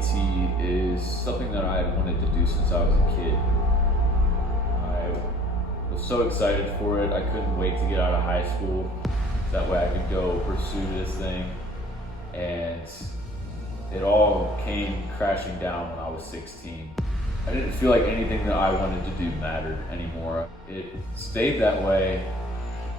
AT is something that I had wanted to do since I was a kid. I was so excited for it. I couldn't wait to get out of high school. That way I could go pursue this thing. And it all came crashing down when I was 16. I didn't feel like anything that I wanted to do mattered anymore. It stayed that way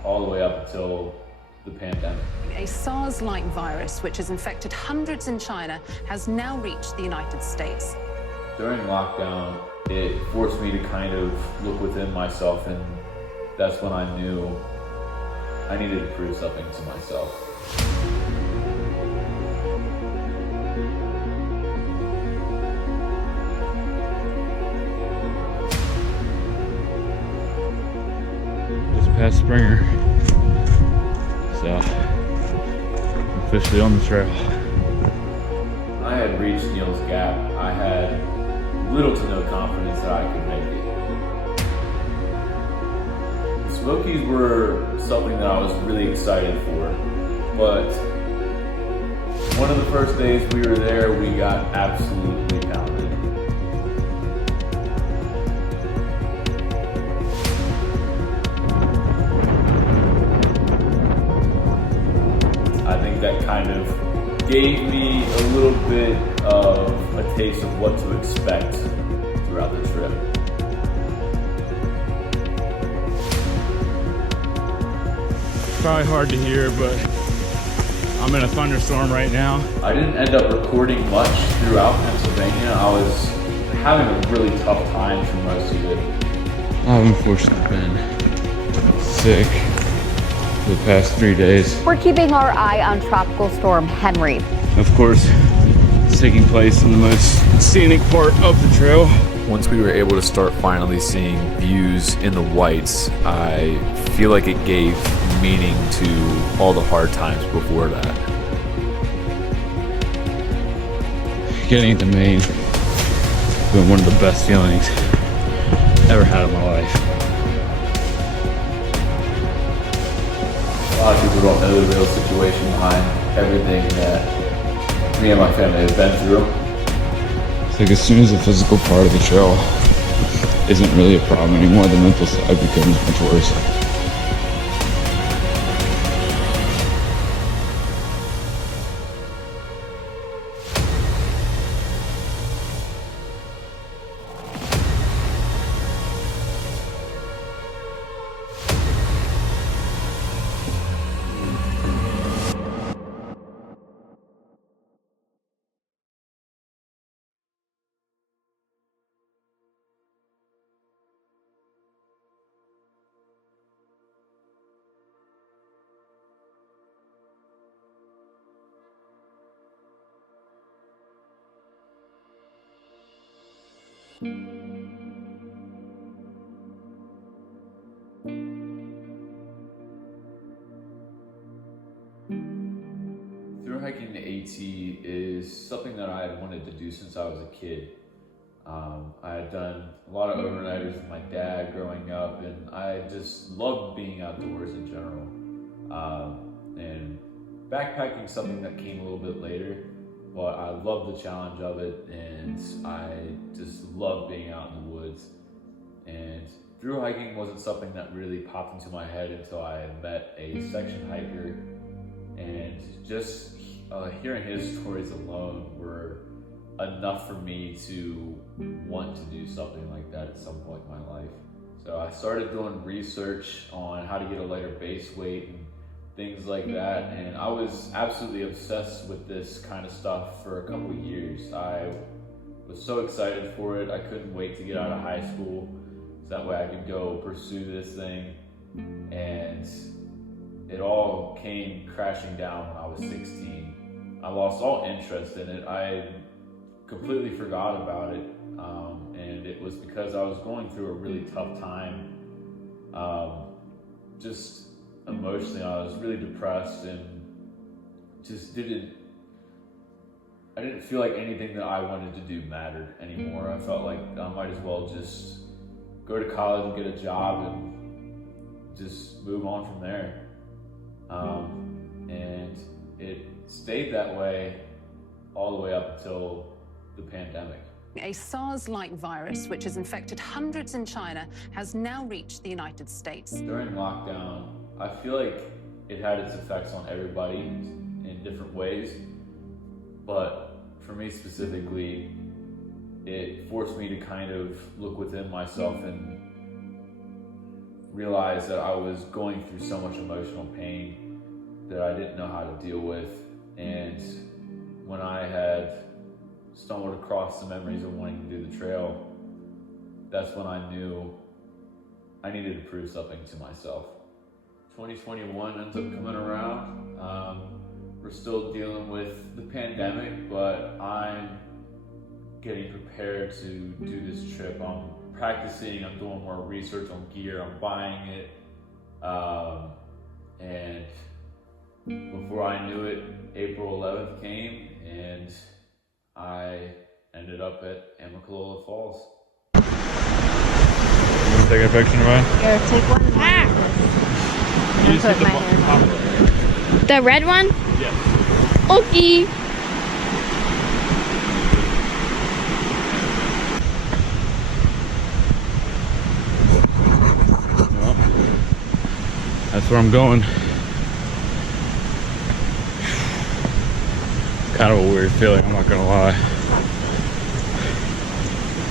all the way up until the pandemic. A SARS-like virus, which has infected hundreds in China, has now reached the United States. During lockdown, it forced me to kind of look within myself, and that's when I knew I needed to prove something to myself. Just past Springer, so I'm officially on the trail. I had reached Neil's Gap. I had little to no confidence that I could make it. The Smokies were something that I was really excited for, but one of the first days we were there, we got absolutely pounded. I think that kind of gave me a little bit of a taste of what to expect throughout the trip. Probably hard to hear, but I'm in a thunderstorm right now. I didn't end up recording much throughout Pennsylvania. I was having a really tough time for most of it. I've unfortunately been sick for the past 3 days. We're keeping our eye on Tropical Storm Henry. Of course, it's taking place in the most scenic part of the trail. Once we were able to start finally seeing views in the whites, I feel like it gave meaning to all the hard times before that. Getting to Maine has been one of the best feelings I've ever had in my life. A lot of people don't know the real situation behind everything that me and my family have been through. It's like as soon as the physical part of the trail isn't really a problem anymore, the mental side becomes much worse. Through hiking the AT is something that I had wanted to do since I was a kid. I had done a lot of overnighters with my dad growing up, and I just loved being outdoors in general. And backpacking is something that came a little bit later, but I loved the challenge of it, and I just loved being out in the woods. And through hiking wasn't something that really popped into my head until I met a section hiker, and just hearing his stories alone were enough for me to want to do something like that at some point in my life. So I started doing research on how to get a lighter base weight and things like that, and I was absolutely obsessed with this kind of stuff for a couple of years. I was so excited for it. I couldn't wait to get out of high school so that way I could go pursue this thing, and it all came crashing down when I was 16. I lost all interest in it. I completely forgot about it, and it was because I was going through a really tough time. Just emotionally, I was really depressed and just I didn't feel like anything that I wanted to do mattered anymore. I felt like I might as well just go to college and get a job and just move on from there. And it stayed that way all the way up until the pandemic. A SARS-like virus, which has infected hundreds in China, has now reached the United States. During lockdown, I feel like it had its effects on everybody in different ways, but for me specifically, it forced me to kind of look within myself and realize that I was going through so much emotional pain that I didn't know how to deal with. And when I had stumbled across the memories of wanting to do the trail, that's when I knew I needed to prove something to myself. 2021 ends up coming around. We're still dealing with the pandemic, but I'm getting prepared to do this trip. I'm practicing, I'm doing more research on gear, I'm buying it. And before I knew it, April 11th came and I ended up at Amicalola Falls. You want to take a picture, Ryan? Here, take one more. You just hit the button. The red one? Yeah. Okay. Well, that's where I'm going. Kind of a weird feeling, I'm not gonna lie.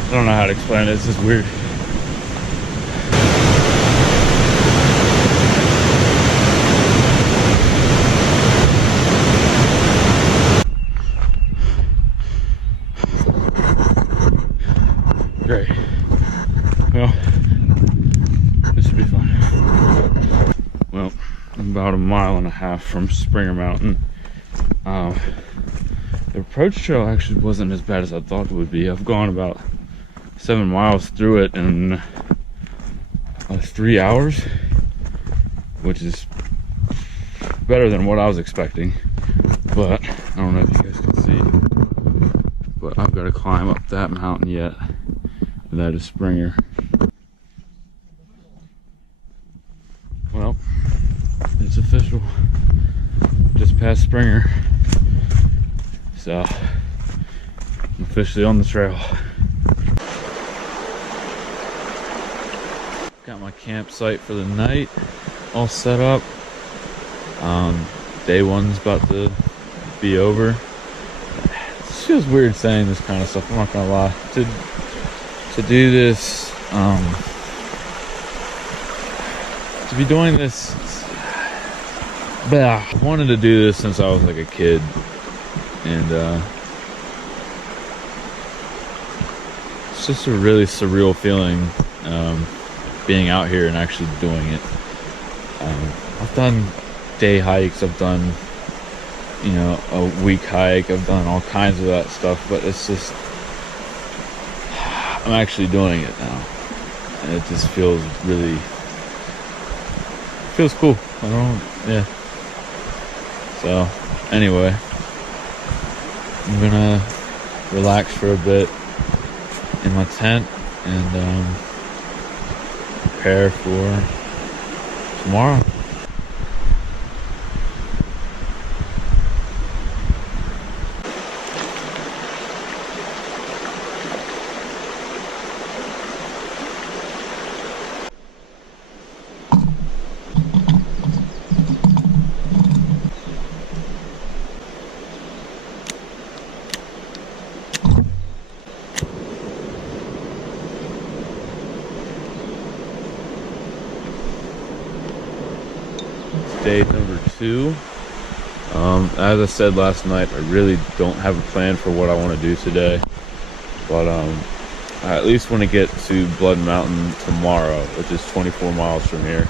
I don't know how to explain it, it's just weird. Great. Well, this should be fun. Well, I'm about a mile and a half from Springer Mountain. The approach trail actually wasn't as bad as I thought it would be. I've gone about 7 miles through it in 3 hours, which is better than what I was expecting. But I don't know if you guys can see, but I've got to climb up that mountain yet. That is Springer. Well, it's official. Just past Springer. So, I'm officially on the trail. Got my campsite for the night all set up. Day one's about to be over. It feels weird saying this kind of stuff, I'm not gonna lie. To do this, to be doing this, I wanted to do this since I was like a kid. And it's just a really surreal feeling being out here and actually doing it. I've done day hikes, I've done, you know, a week hike, I've done all kinds of that stuff, but it's just, I'm actually doing it now. And it just feels really, feels cool. I don't know, yeah. So, anyway. I'm gonna relax for a bit in my tent and prepare for tomorrow. Day number 2. As I said last night, I really don't have a plan for what I want to do today, but I at least want to get to Blood Mountain tomorrow, which is 24 miles from here.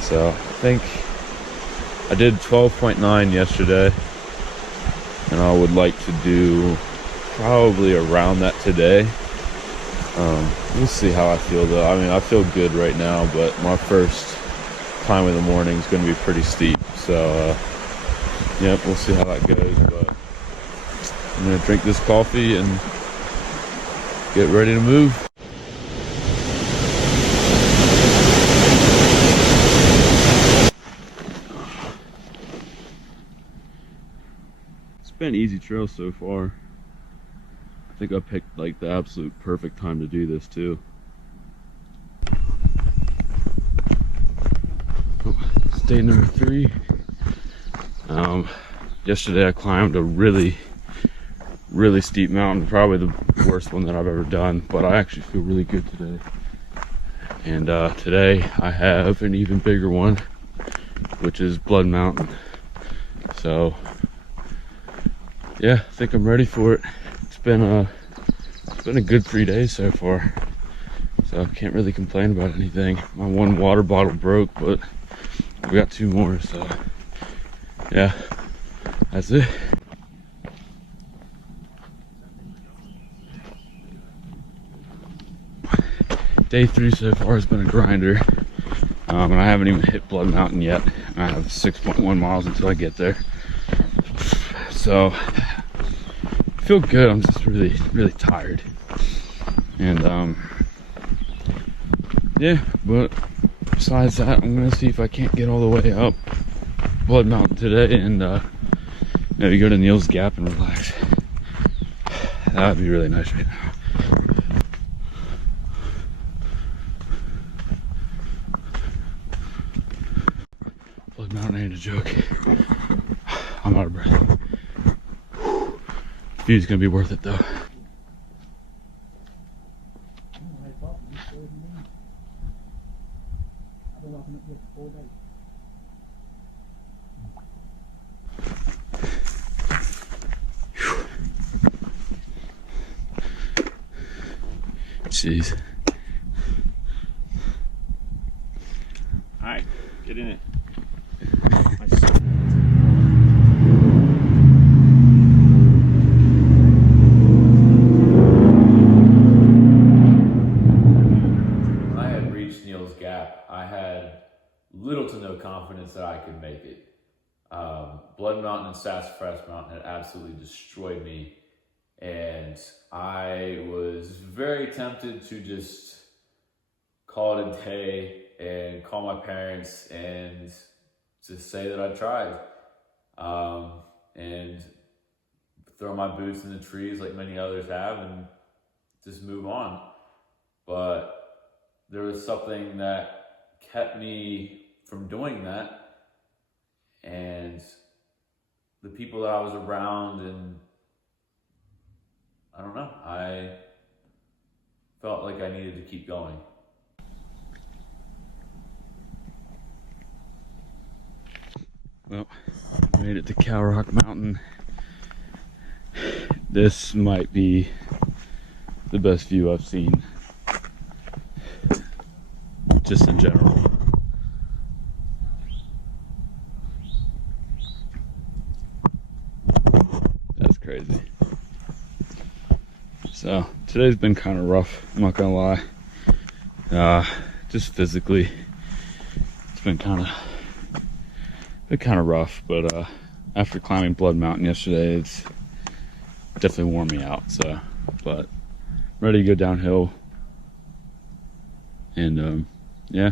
So I think I did 12.9 yesterday, and I would like to do probably around that today. We'll see how I feel though. I mean, I feel good right now, but my first time in the morning is going to be pretty steep, so yeah, we'll see how that goes. But I'm going to drink this coffee and get ready to move. It's been an easy trail so far. I think I picked like the absolute perfect time to do this too. Day number 3. Yesterday I climbed a really steep mountain, probably the worst one that I've ever done, but I actually feel really good today. And today I have an even bigger one, which is Blood Mountain. So yeah, I think I'm ready for it. It's been a good 3 days so far, so I can't really complain about anything. My one water bottle broke, but we got 2 more, so yeah, that's it. Day 3 so far has been a grinder, and I haven't even hit Blood Mountain yet. I have 6.1 miles until I get there, so I feel good. I'm just really tired, and yeah, but besides that, I'm gonna see if I can't get all the way up Blood Mountain today and maybe go to Neil's Gap and relax. That would be really nice right now. Blood Mountain ain't a joke. I'm out of breath. The view's gonna be worth it though. Jeez. Alright, get in it. When I had reached Neil's Gap, I had little to no confidence that I could make it. Blood Mountain and Sassafras Mountain had absolutely destroyed me, and I was very tempted to just call it a day and call my parents and just say that I tried, and throw my boots in the trees like many others have and just move on. But there was something that kept me from doing that, and the people that I was around, and I don't know, I felt like I needed to keep going. Well, made it to Cow Rock Mountain. This might be the best view I've seen, just in general. That's crazy. So today's been kind of rough, I'm not gonna lie. Just physically, it's been kind of rough, but after climbing Blood Mountain yesterday, it's definitely worn me out. So, but I'm ready to go downhill, and yeah,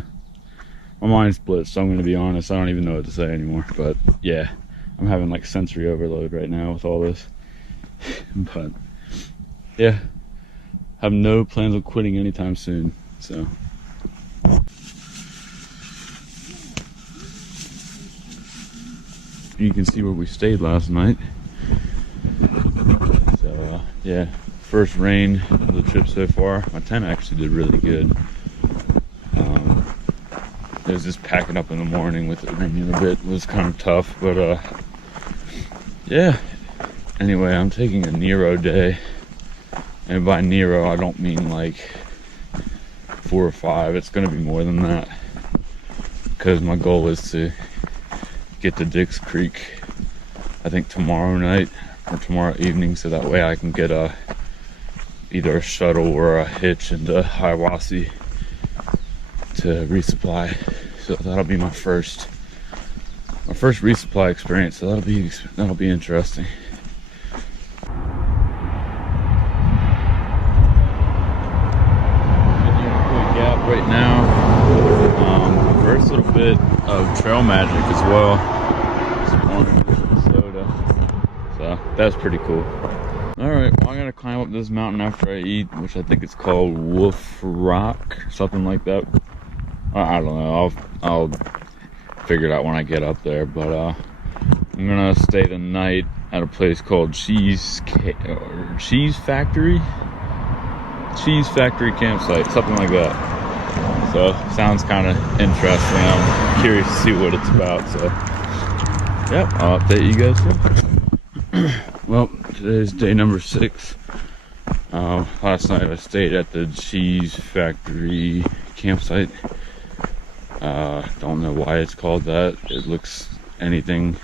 my mind's split, so I'm gonna be honest, I don't even know what to say anymore. But yeah, I'm having like sensory overload right now with all this. But yeah, have no plans on quitting anytime soon, so. You can see where we stayed last night. So yeah, first rain of the trip so far. My tent actually did really good. It was just packing up in the morning with it raining a bit. It was kind of tough, but yeah. Anyway, I'm taking a Nero day, and by Nero I don't mean like 4 or 5. It's gonna be more than that, because my goal is to get to Dix Creek, I think tomorrow night or tomorrow evening, so that way I can get either a shuttle or a hitch into Hiawassee to resupply. So that'll be my first resupply experience, so that'll be interesting. Gap right now. First little bit of trail magic as well. Some orange and soda. So that's pretty cool. Alright, well, I'm gonna climb up this mountain after I eat, which I think it's called Wolf Rock, something like that. I don't know, I'll figure it out when I get up there, but I'm gonna stay the night at a place called Cheese Factory Campsite, something like that. So, sounds kind of interesting. I'm curious to see what it's about, so yeah, I'll update you guys soon. Well, today's day number 6. Last night I stayed at the Cheese Factory Campsite. Don't know why it's called that. It looks anything.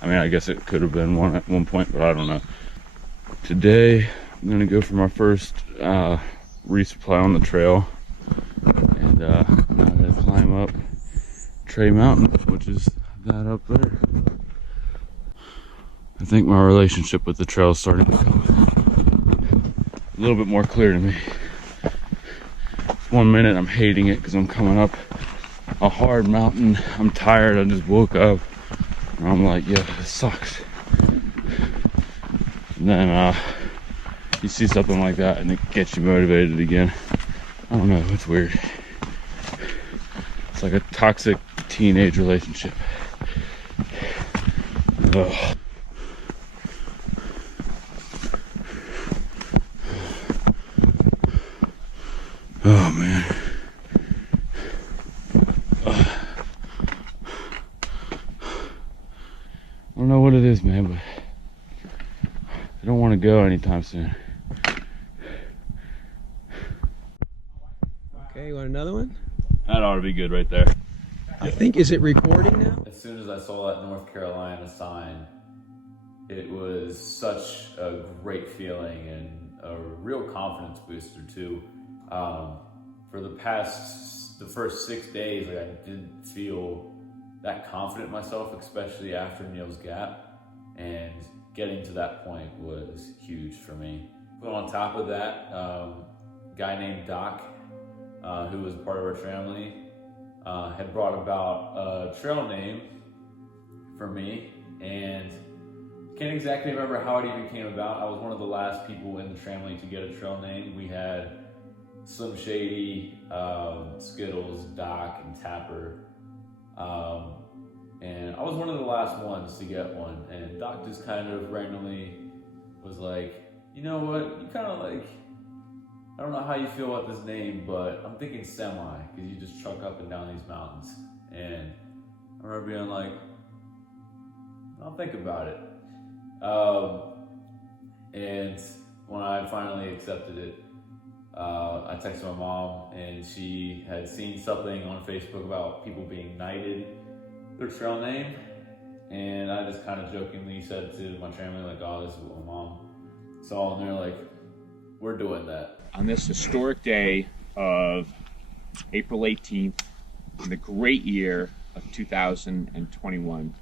I mean, I guess it could have been one at one point, but I don't know. Today, I'm gonna go for my first resupply on the trail, and I'm gonna climb up Trey Mountain, which is that up there. I think my relationship with the trail is starting to become a little bit more clear to me. 1 minute I'm hating it because I'm coming up a hard mountain. I'm tired. I just woke up. And I'm like, yeah, this sucks. And then you see something like that and it gets you motivated again. I don't know, it's weird. It's like a toxic teenage relationship. Ugh. Oh man. I don't know what it is, man, but I don't want to go anytime soon. Okay, you want another one? That ought to be good right there. I think, is it recording now? As soon as I saw that North Carolina sign, it was such a great feeling and a real confidence booster too. For the first 6 days, like, I didn't feel that confident in myself, especially after Neil's Gap, and getting to that point was huge for me. But on top of that, a guy named Doc, who was a part of our family, had brought about a trail name for me, and can't exactly remember how it even came about. I was one of the last people in the family to get a trail name. We had Slim Shady, Skittles, Doc, and Tapper. And I was one of the last ones to get one. And Doc just kind of randomly was like, you know what, you kind of like, I don't know how you feel about this name, but I'm thinking semi, because you just truck up and down these mountains. And I remember being like, I'll think about it. And when I finally accepted it, I texted my mom, and she had seen something on Facebook about people being knighted their trail name, and I just kind of jokingly said to my family, like, oh, this is what my mom saw, and they're like, we're doing that. On this historic day of April 18th, in the great year of 2021,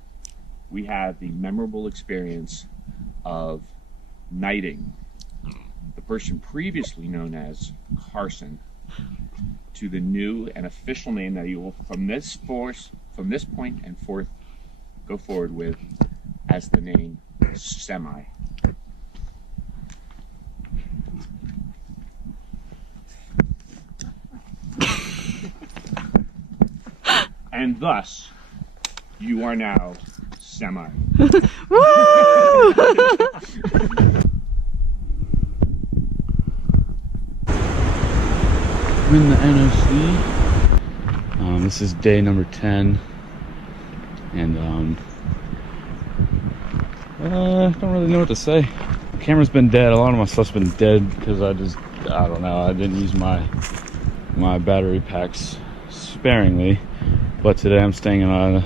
we have the memorable experience of knighting the person previously known as Carson to the new and official name that he will, from this point and forth, go forward with as the name Semi. And thus, you are now Semi. I'm in the NOC. This is day number 10, and I don't really know what to say. The camera's been dead. A lot of my stuff's been dead because I don't know, I didn't use my battery packs sparingly. But today I'm staying in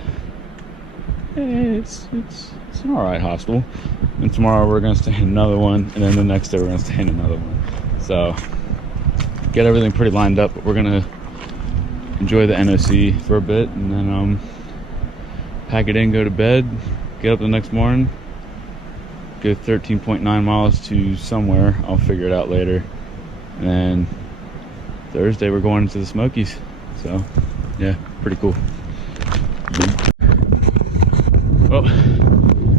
it's an alright hostel, and tomorrow we're gonna stay in another one, and then the next day we're gonna stay in another one. So get everything pretty lined up, but we're gonna enjoy the NOC for a bit, and then pack it in, go to bed, get up the next morning, go 13.9 miles to somewhere. I'll figure it out later. And then Thursday we're going into the Smokies. So yeah, pretty cool. Well,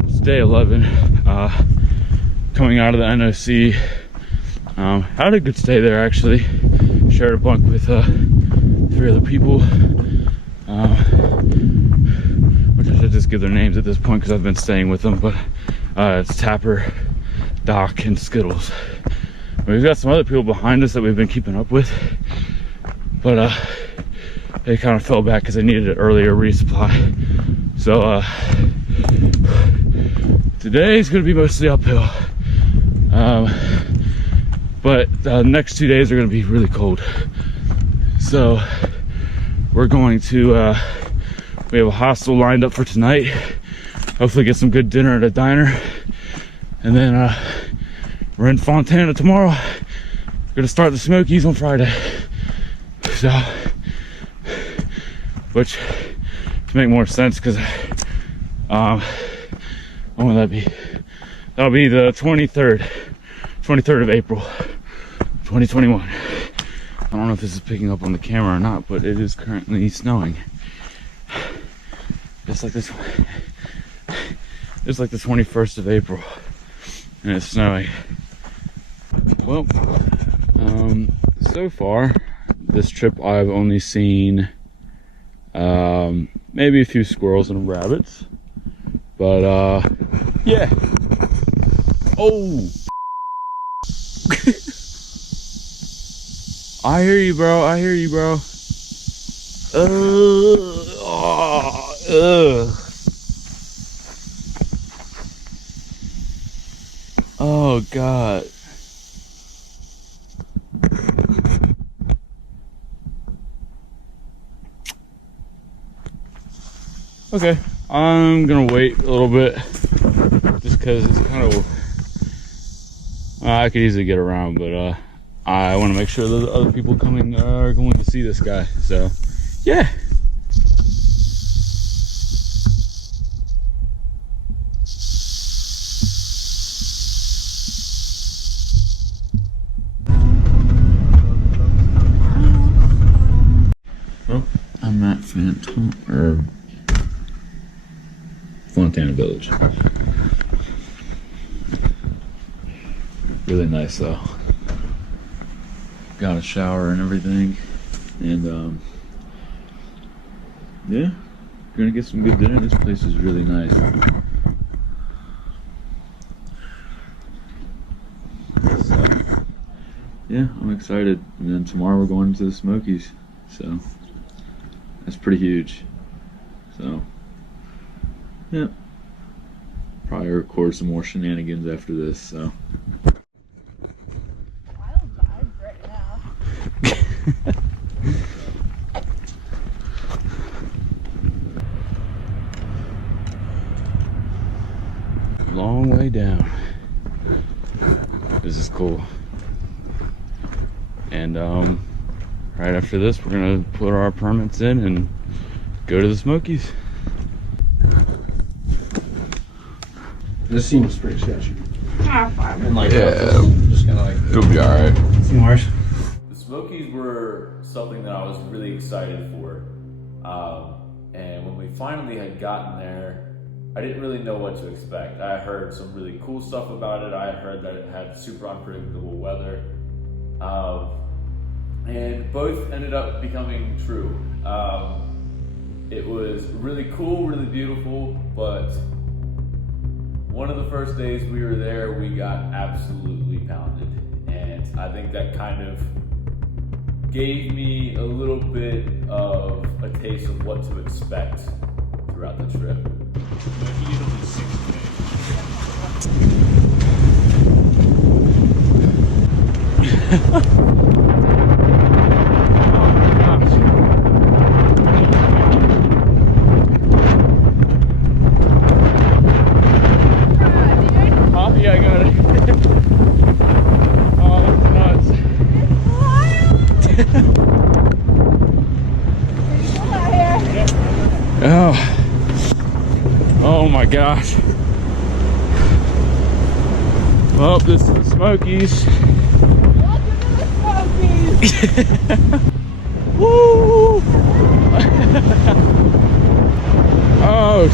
it's day 11. coming out of the NOC. Had a good stay there actually. Shared a bunk with 3 other people. Which I should just give their names at this point because I've been staying with them. But it's Tapper, Doc, and Skittles. We've got some other people behind us that we've been keeping up with, but they kind of fell back because they needed an earlier resupply. So today's gonna be mostly uphill, but the next 2 days are gonna be really cold. So we're going to we have a hostel lined up for tonight. Hopefully get some good dinner at a diner, and then we're in Fontana tomorrow. We're gonna start the Smokies on Friday. So, which to make more sense, because when will that be? That'll be the 23rd of April, 2021. I don't know if this is picking up on the camera or not, but it is currently snowing. Just like this one. It's like the 21st of April, and it's snowing. Well, so far this trip I've only seen maybe a few squirrels and rabbits, but yeah. Oh, I hear you, bro. I hear you, bro. Oh God. Okay, I'm gonna wait a little bit just because it's kind of I could easily get around, but I want to make sure that the other people coming are going to see this guy. So yeah. Well, I'm at Fontana Village. Really nice though. Got a shower and everything, and yeah, gonna get some good dinner. This place is really nice. So yeah, I'm excited. And then tomorrow we're going to the Smokies, so that's pretty huge. So yeah, probably record some more shenanigans after this. So. Wild vibes right now. Long way down. This is cool. And right after this, we're gonna put our permits in and go to the Smokies. This seems pretty sketchy. Fine. And like, Yeah. just kind of like, It'll be alright. some worse. The Smokies were something that I was really excited for. And when we finally had gotten there, I didn't really know what to expect. I heard some really cool stuff about it. I heard that it had super unpredictable weather. And both ended up becoming true. It was really cool, really beautiful, but one of the first days we were there, we got absolutely pounded. And I think that kind of gave me a little bit of a taste of what to expect throughout the trip. Yeah, I got it. Oh, that's nuts. Oh my gosh. Well, this is the Smokies. Welcome to the Smokies. Woo! Oh,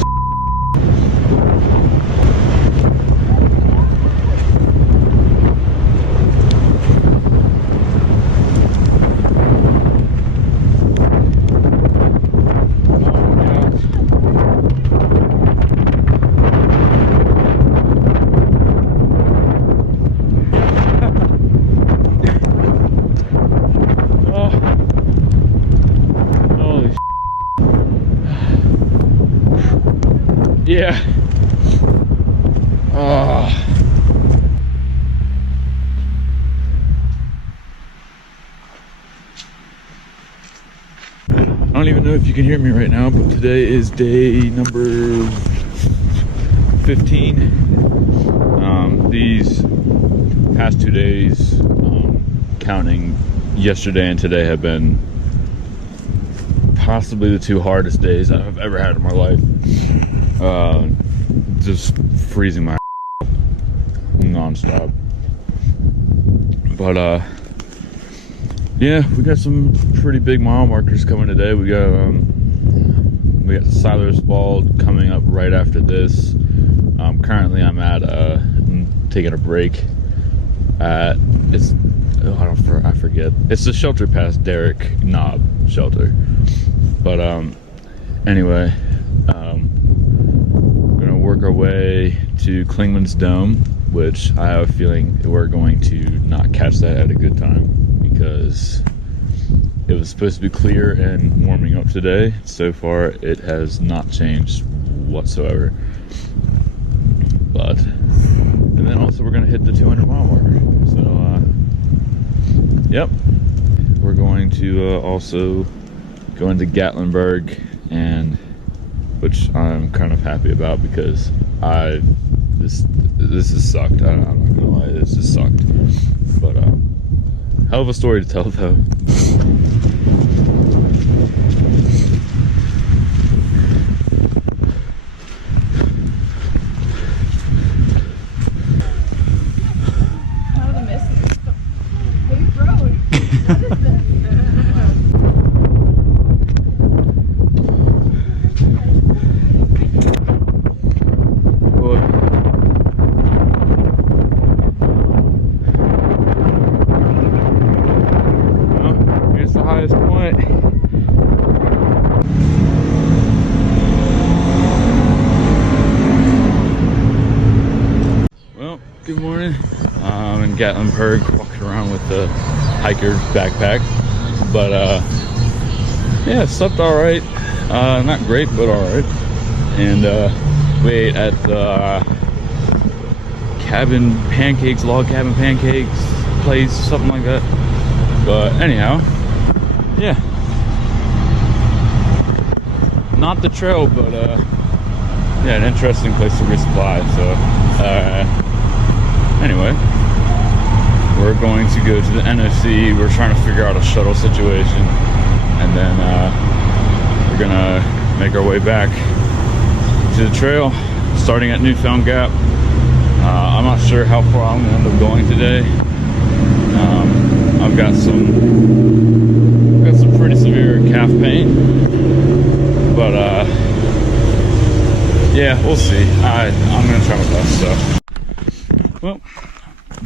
Yeah. I don't even know if you can hear me right now, but today is day number 15. These past 2 days, counting yesterday and today, have been possibly the 2 hardest days I've ever had in my life. Just freezing my non-stop. But yeah, we got some pretty big mile markers coming today. We got Siler's Bald coming up right after this. Currently I'm taking a break at I forget. It's the shelter past Derrick Knob shelter. But anyway, we're gonna work our way to Klingman's Dome, which I have a feeling we're going to not catch that at a good time, because it was supposed to be clear and warming up today. So far it has not changed whatsoever. But and then also we're gonna hit the 200 mile marker. So yep, we're going to also go into Gatlinburg, and which I'm kind of happy about, because this has sucked. I'm not gonna lie, this has sucked. But hell of a story to tell though. Good morning. I'm in Gatlinburg, walking around with the hiker's backpack. But yeah, slept all right. Not great, but all right. And we ate at the log cabin pancakes place, something like that. But anyhow, yeah, not the trail, but yeah, an interesting place to resupply. So anyway, we're going to go to the NOC. We're trying to figure out a shuttle situation, and then we're gonna make our way back to the trail, starting at Newfound Gap. I'm not sure how far I'm gonna end up going today. I've got some pretty severe calf pain, but yeah, we'll see. I'm gonna try my best. So, well,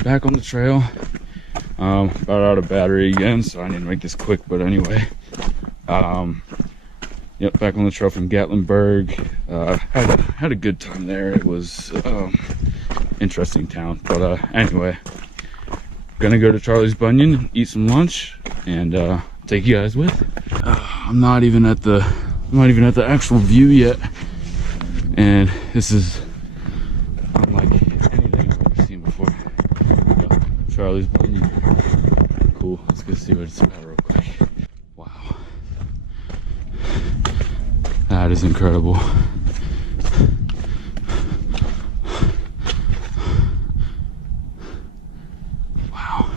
back on the trail. About out of battery again, so I need to make this quick. But anyway, yep, back on the trail from Gatlinburg. Had a good time there. It was interesting town. But anyway, gonna go to Charlie's Bunyan, eat some lunch, and take you guys with. I'm not even at the actual view yet, and this is unlike anything I've ever seen before. Charlie's Bunyan. Cool. Let's go see what it's about real quick. Wow, that is incredible. Wow,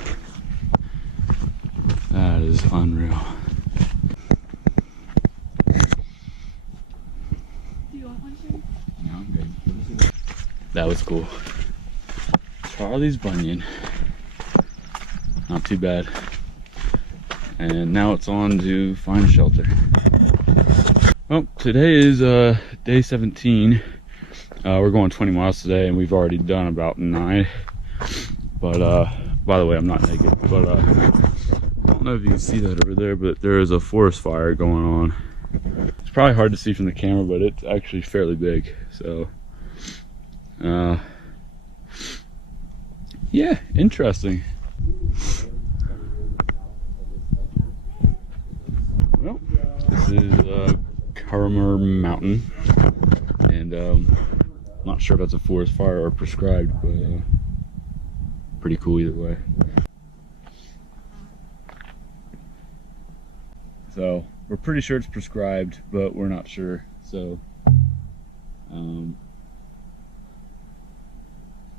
that is unreal. Do you want one, Shane? No, I'm good. That was cool. Charlie's Bunyan. Not too bad. And now it's on to find shelter. Well, today is day 17. We're going 20 miles today, and we've already done about 9. But by the way, I'm not naked. But I don't know if you can see that over there, but there is a forest fire going on. It's probably hard to see from the camera, but it's actually fairly big. So yeah, interesting. Well, this is Curramer Mountain, and and not sure if that's a forest fire or prescribed, but pretty cool either way. So we're pretty sure it's prescribed, but we're not sure. So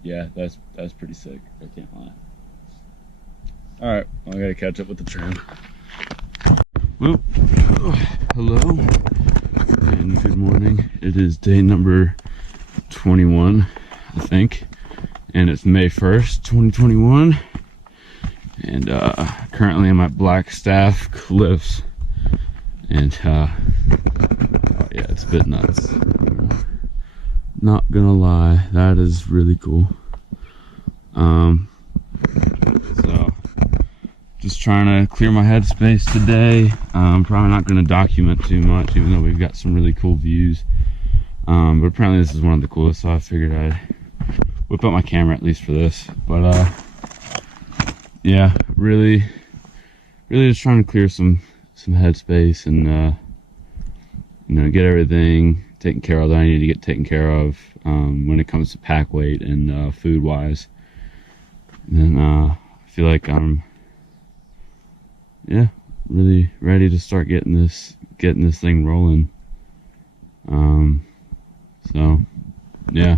yeah, that's pretty sick. I can't lie. All right, well, I gotta catch up with the tram. Well, hello and good morning. It is day number 21, I think, and it's May 1st, 2021. And currently I'm at Blackstaff Cliffs, and oh yeah, it's a bit nuts. Not gonna lie, that is really cool. So just trying to clear my headspace today. I'm probably not going to document too much, even though we've got some really cool views. But apparently this is one of the coolest, so I figured I'd whip out my camera at least for this. But yeah, really just trying to clear some headspace and you know, get everything taken care of that I need to get taken care of when it comes to pack weight and food wise. And then I feel like I'm really ready to start getting this thing rolling. So yeah,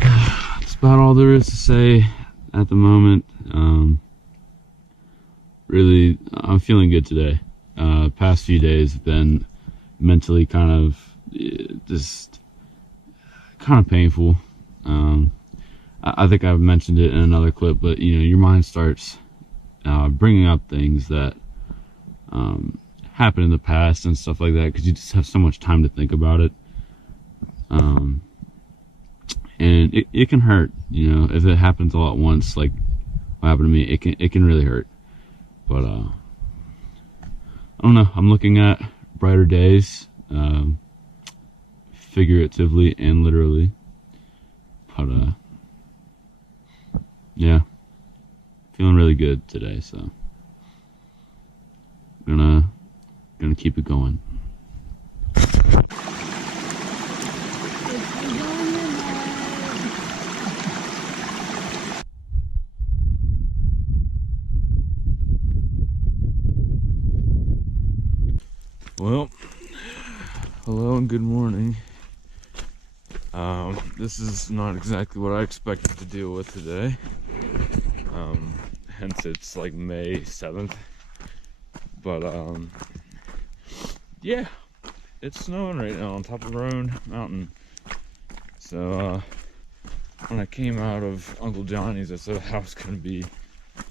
that's about all there is to say at the moment. Really, I'm feeling good today. Past few days have been mentally kind of painful. I think I've mentioned it in another clip, but you know, your mind starts bringing up things that happened in the past and stuff like that, because you just have so much time to think about it. And it can hurt, you know, if it happens all at once, like what happened to me. It can really hurt. But I don't know, I'm looking at brighter days, figuratively and literally. But yeah, feeling really good today, so gonna keep it going. Well, hello and good morning. This is not exactly what I expected to deal with today. Hence it's like May 7th. But yeah, it's snowing right now on top of Roan Mountain. So when I came out of Uncle Johnny's, I said I was going to be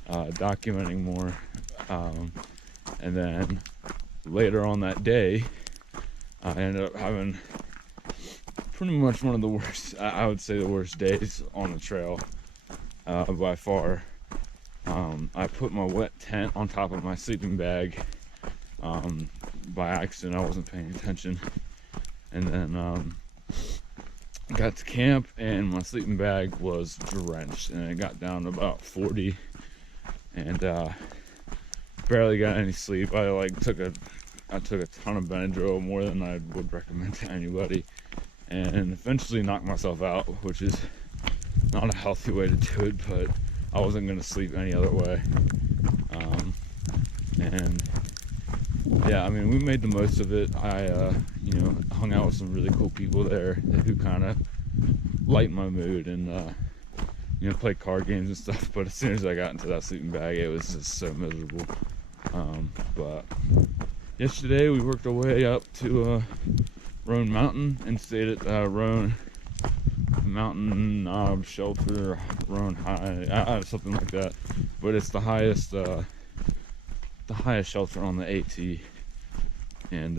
documenting more. And then later on that day, I ended up having pretty much one of the worst, I would say the worst days on the trail by far. I put my wet tent on top of my sleeping bag by accident. I wasn't paying attention, and then got to camp and my sleeping bag was drenched, and it got down to about 40, and barely got any sleep. I took a ton of Benadryl, more than I would recommend to anybody, and eventually knocked myself out, which is not a healthy way to do it, but I wasn't going to sleep any other way. And yeah, I mean, we made the most of it. I you know, hung out with some really cool people there who kind of lightened my mood, and you know, played card games and stuff. But as soon as I got into that sleeping bag, it was just so miserable. But yesterday we worked our way up to Roan Mountain and stayed at Roan Mountain Shelter, Roan High, something like that. But it's the highest shelter on the AT. And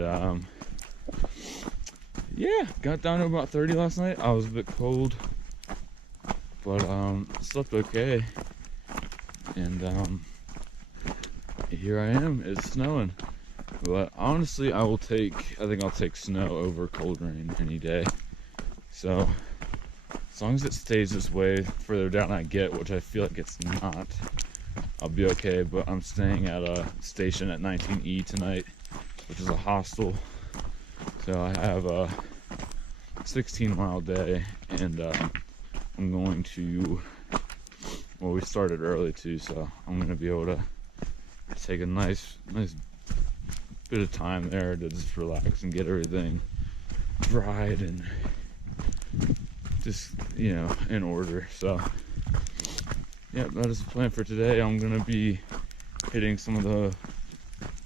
yeah, got down to about 30 last night. I was a bit cold, but slept okay. And here I am. It's snowing. But honestly, I think I'll take snow over cold rain any day. So as long as it stays this way further down I get, which I feel like it's not, I'll be okay. But I'm staying at a station at 19E tonight, which is a hostel. So I have 16-mile day, and I'm going to, well, we started early too, so I'm going to be able to take a nice bit of time there to just relax and get everything dried and just, you know, in order. So yeah, that is the plan for today. I'm gonna be hitting some of the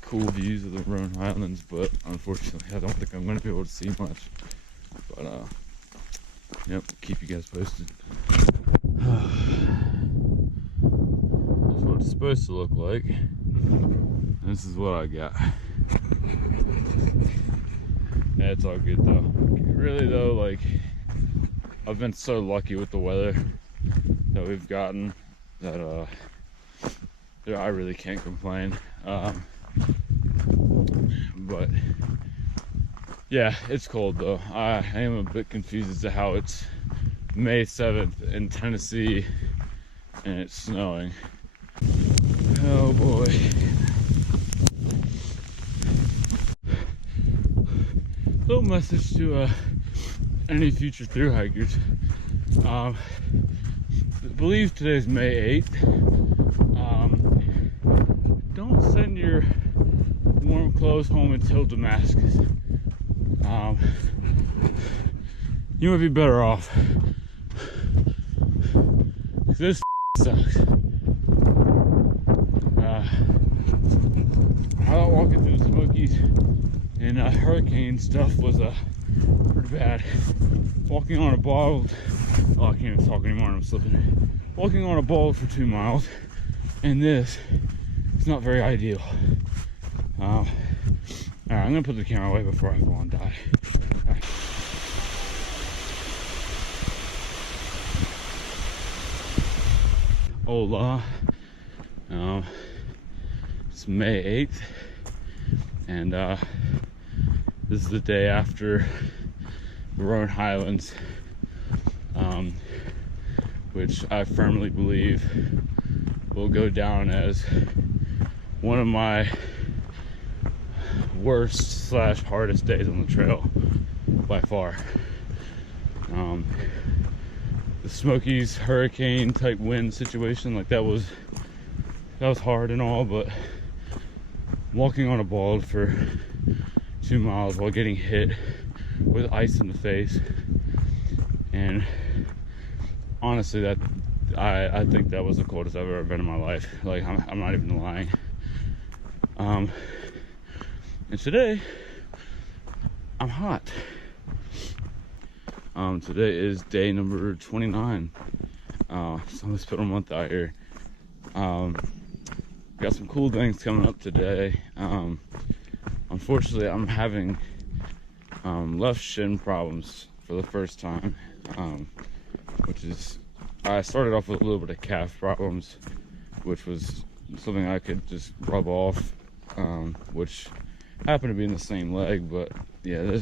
cool views of the Roan Highlands, but unfortunately I don't think I'm gonna be able to see much. But yep, keep you guys posted. That's what it's supposed to look like. This is what I got. Yeah, it's all good though. Really though, like, I've been so lucky with the weather that we've gotten that yeah, I really can't complain. But yeah, it's cold though. I am a bit confused as to how it's May 7th in Tennessee and it's snowing. Oh boy. Little message to any future through hikers. I believe today's May 8th. Don't send your warm clothes home until Damascus. You might be better off. This sucks. I thought walking through the Smokies and hurricane stuff was pretty bad. Walking on a bottle, oh, I can't even talk anymore and I'm slipping. Walking on a ball for 2 miles, and this is not very ideal. Alright, I'm gonna put the camera away before I fall and die. Right. Hola. It's May 8th, and this is the day after the Roan Highlands, which I firmly believe will go down as one of my worst / hardest days on the trail by far. The Smokies hurricane type wind situation, like that was hard and all, but walking on a bald for 2 miles while getting hit with ice in the face, and honestly, that I think that was the coldest I've ever been in my life. Like, I'm not even lying. And today I'm hot. Today is day number 29. So let's put a month out here. Got some cool things coming up today. Unfortunately, I'm having left shin problems for the first time, which is, I started off with a little bit of calf problems, which was something I could just rub off, which happened to be in the same leg. But yeah,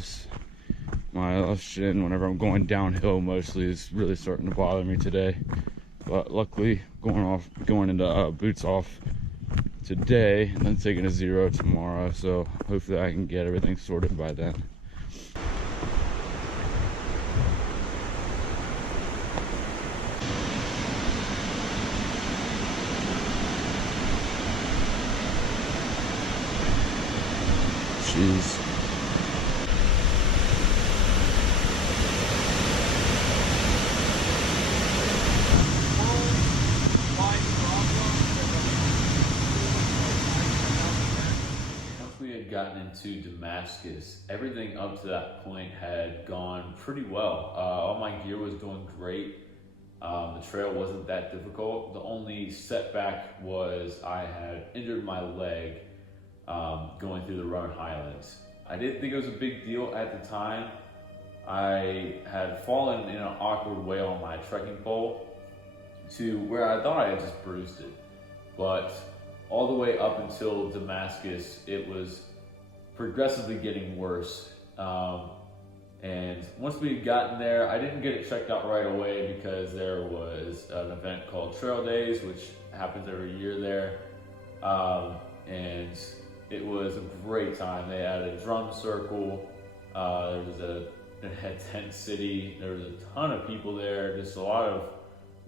my left shin, whenever I'm going downhill mostly, is really starting to bother me today. But luckily, going into boots off today and then taking a 0 tomorrow, so hopefully I can get everything sorted by then. Jeez. Gotten into Damascus, everything up to that point had gone pretty well. All my gear was doing great. The trail wasn't that difficult. The only setback was I had injured my leg going through the Roan Highlands. I didn't think it was a big deal at the time. I had fallen in an awkward way on my trekking pole to where I thought I had just bruised it. But all the way up until Damascus, it was progressively getting worse. And once we had gotten there, I didn't get it checked out right away because there was an event called Trail Days, which happens every year there. And it was a great time. They had a drum circle. There was a it had Tent City. There was a ton of people there. Just a lot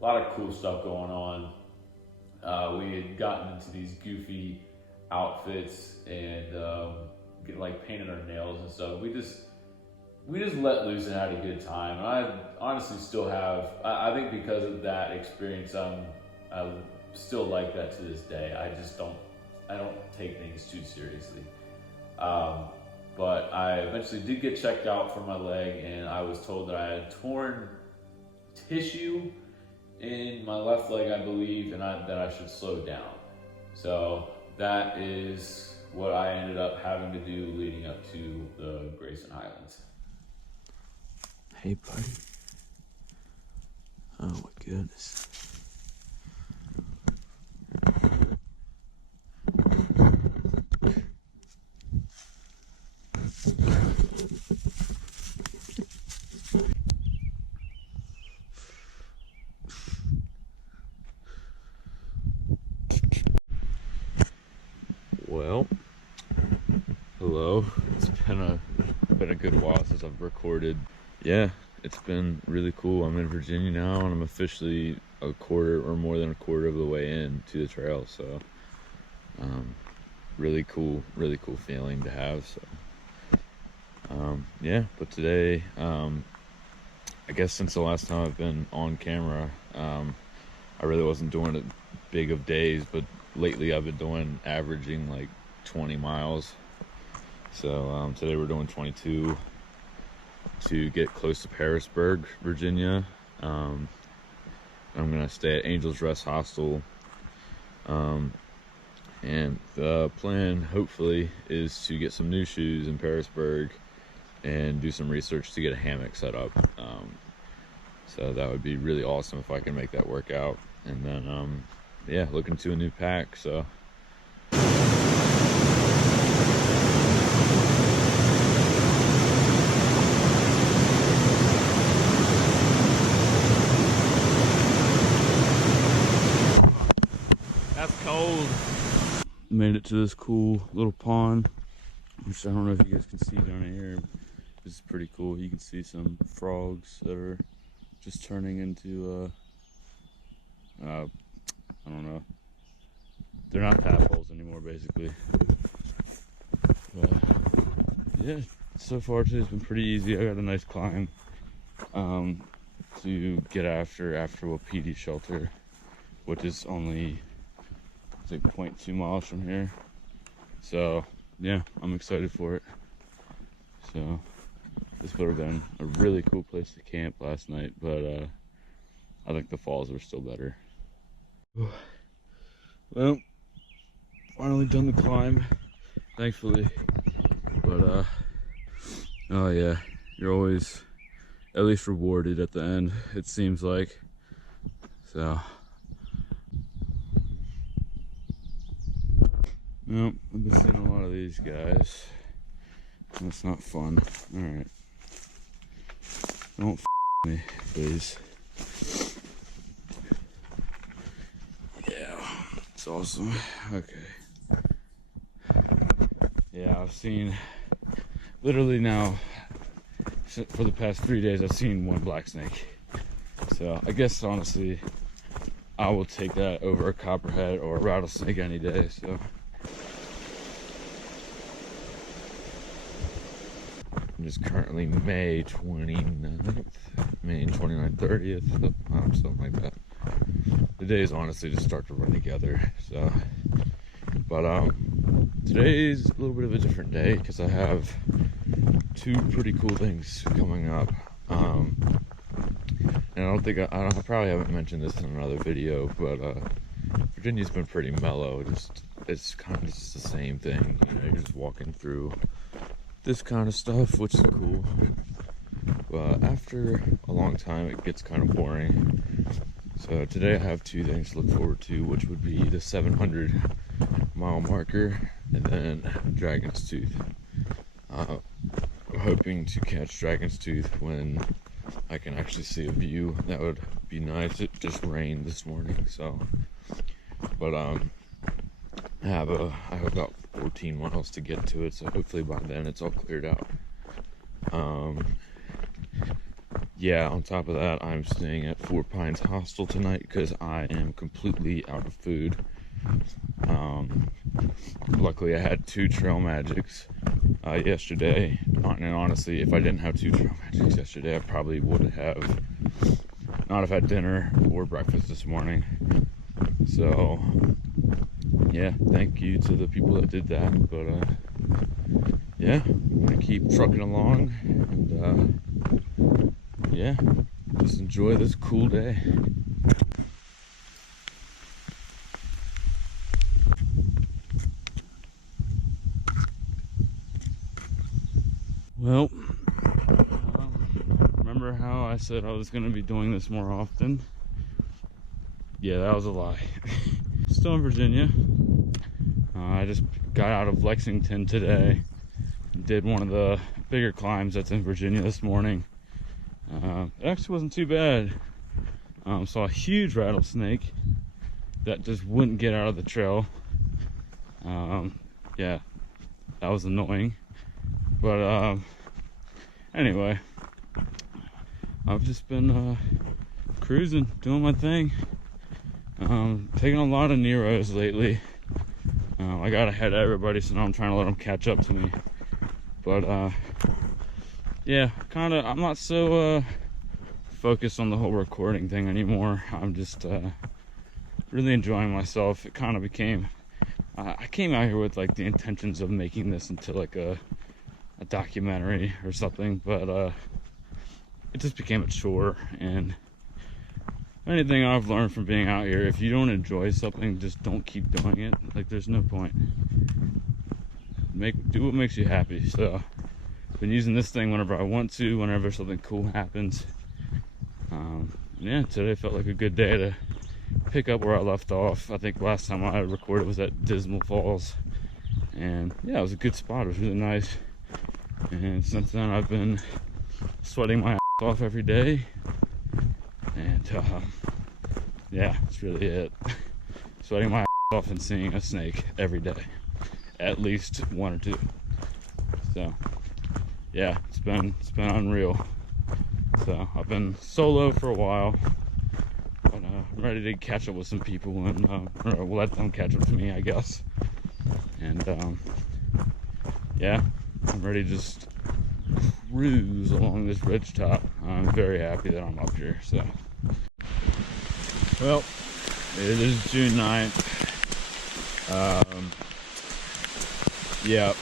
of cool stuff going on. We had gotten into these goofy outfits and like painted our nails and stuff. We just let loose and had a good time. And I honestly still have. I think because of that experience, I still like that to this day. I don't take things too seriously. But I eventually did get checked out for my leg, and I was told that I had torn tissue in my left leg, I believe, and that I should slow down. So that is what I ended up having to do leading up to the Grayson Highlands. Hey, buddy. Oh my goodness. Well, hello. It's been a good while since I've recorded. Yeah, it's been really cool. I'm in Virginia now, and I'm officially a quarter or more than a quarter of the way in to the trail. So, really cool feeling to have. So, yeah. But today, I guess since the last time I've been on camera, I really wasn't doing it big of days, but lately I've been averaging like 20 miles. So today we're doing 22 to get close to Parisburg, Virginia. I'm gonna stay at Angel's Rest Hostel, and the plan hopefully is to get some new shoes in Parisburg and do some research to get a hammock set up. So that would be really awesome if I can make that work out. And then yeah, looking to a new pack. So that's cold. Made it to this cool little pond, which I don't know if you guys can see down here. This is pretty cool. You can see some frogs that are just turning into I don't know. They're not tadpoles anymore, basically. But yeah, so far today's been pretty easy. I got a nice climb to get after Wapiti Shelter, which is only, I think, 0.2 miles from here. So yeah, I'm excited for it. So this would have been a really cool place to camp last night, but I think the falls were still better. Well, finally done the climb, thankfully. But oh yeah, you're always at least rewarded at the end, it seems like. So nope, I've been seeing a lot of these guys. That's not fun. Alright, don't me, please. It's awesome. Okay. Yeah, I've seen, literally now, for the past 3 days, I've seen one black snake. So I guess honestly, I will take that over a copperhead or a rattlesnake any day. So it's currently May 29th, May 29th, 30th, something like that. The days honestly just start to run together. So, but today's a little bit of a different day because I have two pretty cool things coming up. And I probably haven't mentioned this in another video, but Virginia's been pretty mellow. It's kind of just the same thing, you know. You're just walking through this kind of stuff, which is cool. But after a long time, it gets kind of boring. So today I have two things to look forward to, which would be the 700-mile marker and then Dragon's Tooth. I'm hoping to catch Dragon's Tooth when I can actually see a view. That would be nice. It just rained this morning, so. But I have about 14 miles to get to it, so hopefully by then it's all cleared out. yeah, on top of that, I'm staying at Four Pines Hostel tonight because I am completely out of food. Luckily I had 2 trail magics yesterday, and honestly, if I didn't have 2 trail magics yesterday, I probably would have not have had dinner or breakfast this morning. So yeah, thank you to the people that did that. But yeah, I'm gonna keep trucking along, and yeah, just enjoy this cool day. Well, remember how I said I was going to be doing this more often? Yeah, that was a lie. Still in Virginia. I just got out of Lexington today. Did one of the bigger climbs that's in Virginia this morning. It actually wasn't too bad. Saw a huge rattlesnake that just wouldn't get out of the trail. Yeah, that was annoying. But anyway, I've just been cruising, doing my thing. Taking a lot of Neros lately. I got ahead of everybody, so now I'm trying to let them catch up to me. But yeah, I'm not so focused on the whole recording thing anymore. I'm just really enjoying myself. It kind of became, I came out here with like the intentions of making this into like a documentary or something, but it just became a chore. And anything I've learned from being out here, if you don't enjoy something, just don't keep doing it. Like, there's no point. Do what makes you happy. So I've been using this thing whenever I want to, whenever something cool happens. Yeah, today felt like a good day to pick up where I left off. I think last time I recorded was at Dismal Falls, and yeah, it was a good spot. It was really nice. And since then I've been sweating my ass off every day, and yeah, that's really it. Sweating my ass off and seeing a snake every day, at least 1 or 2. So yeah, it's been unreal. So I've been solo for a while, but I'm ready to catch up with some people and or let them catch up to me, I guess. And yeah, I'm ready to just cruise along this ridge top. I'm very happy that I'm up here. So, well, it is June 9th. Yeah,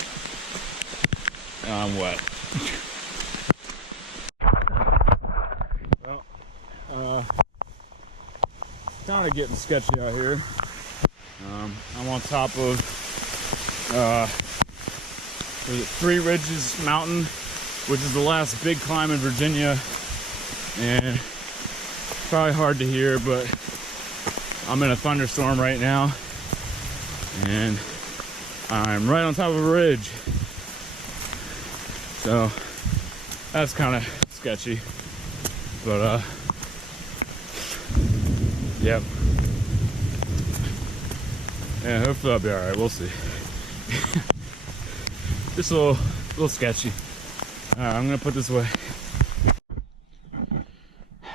I'm wet. Well, kind of getting sketchy out here. I'm on top of Three Ridges Mountain, which is the last big climb in Virginia, and it's probably hard to hear, but I'm in a thunderstorm right now, and I'm right on top of a ridge, so that's kind of sketchy, but yep. Yeah, hopefully I'll be alright, we'll see. Just a little sketchy. I'm gonna put this away. No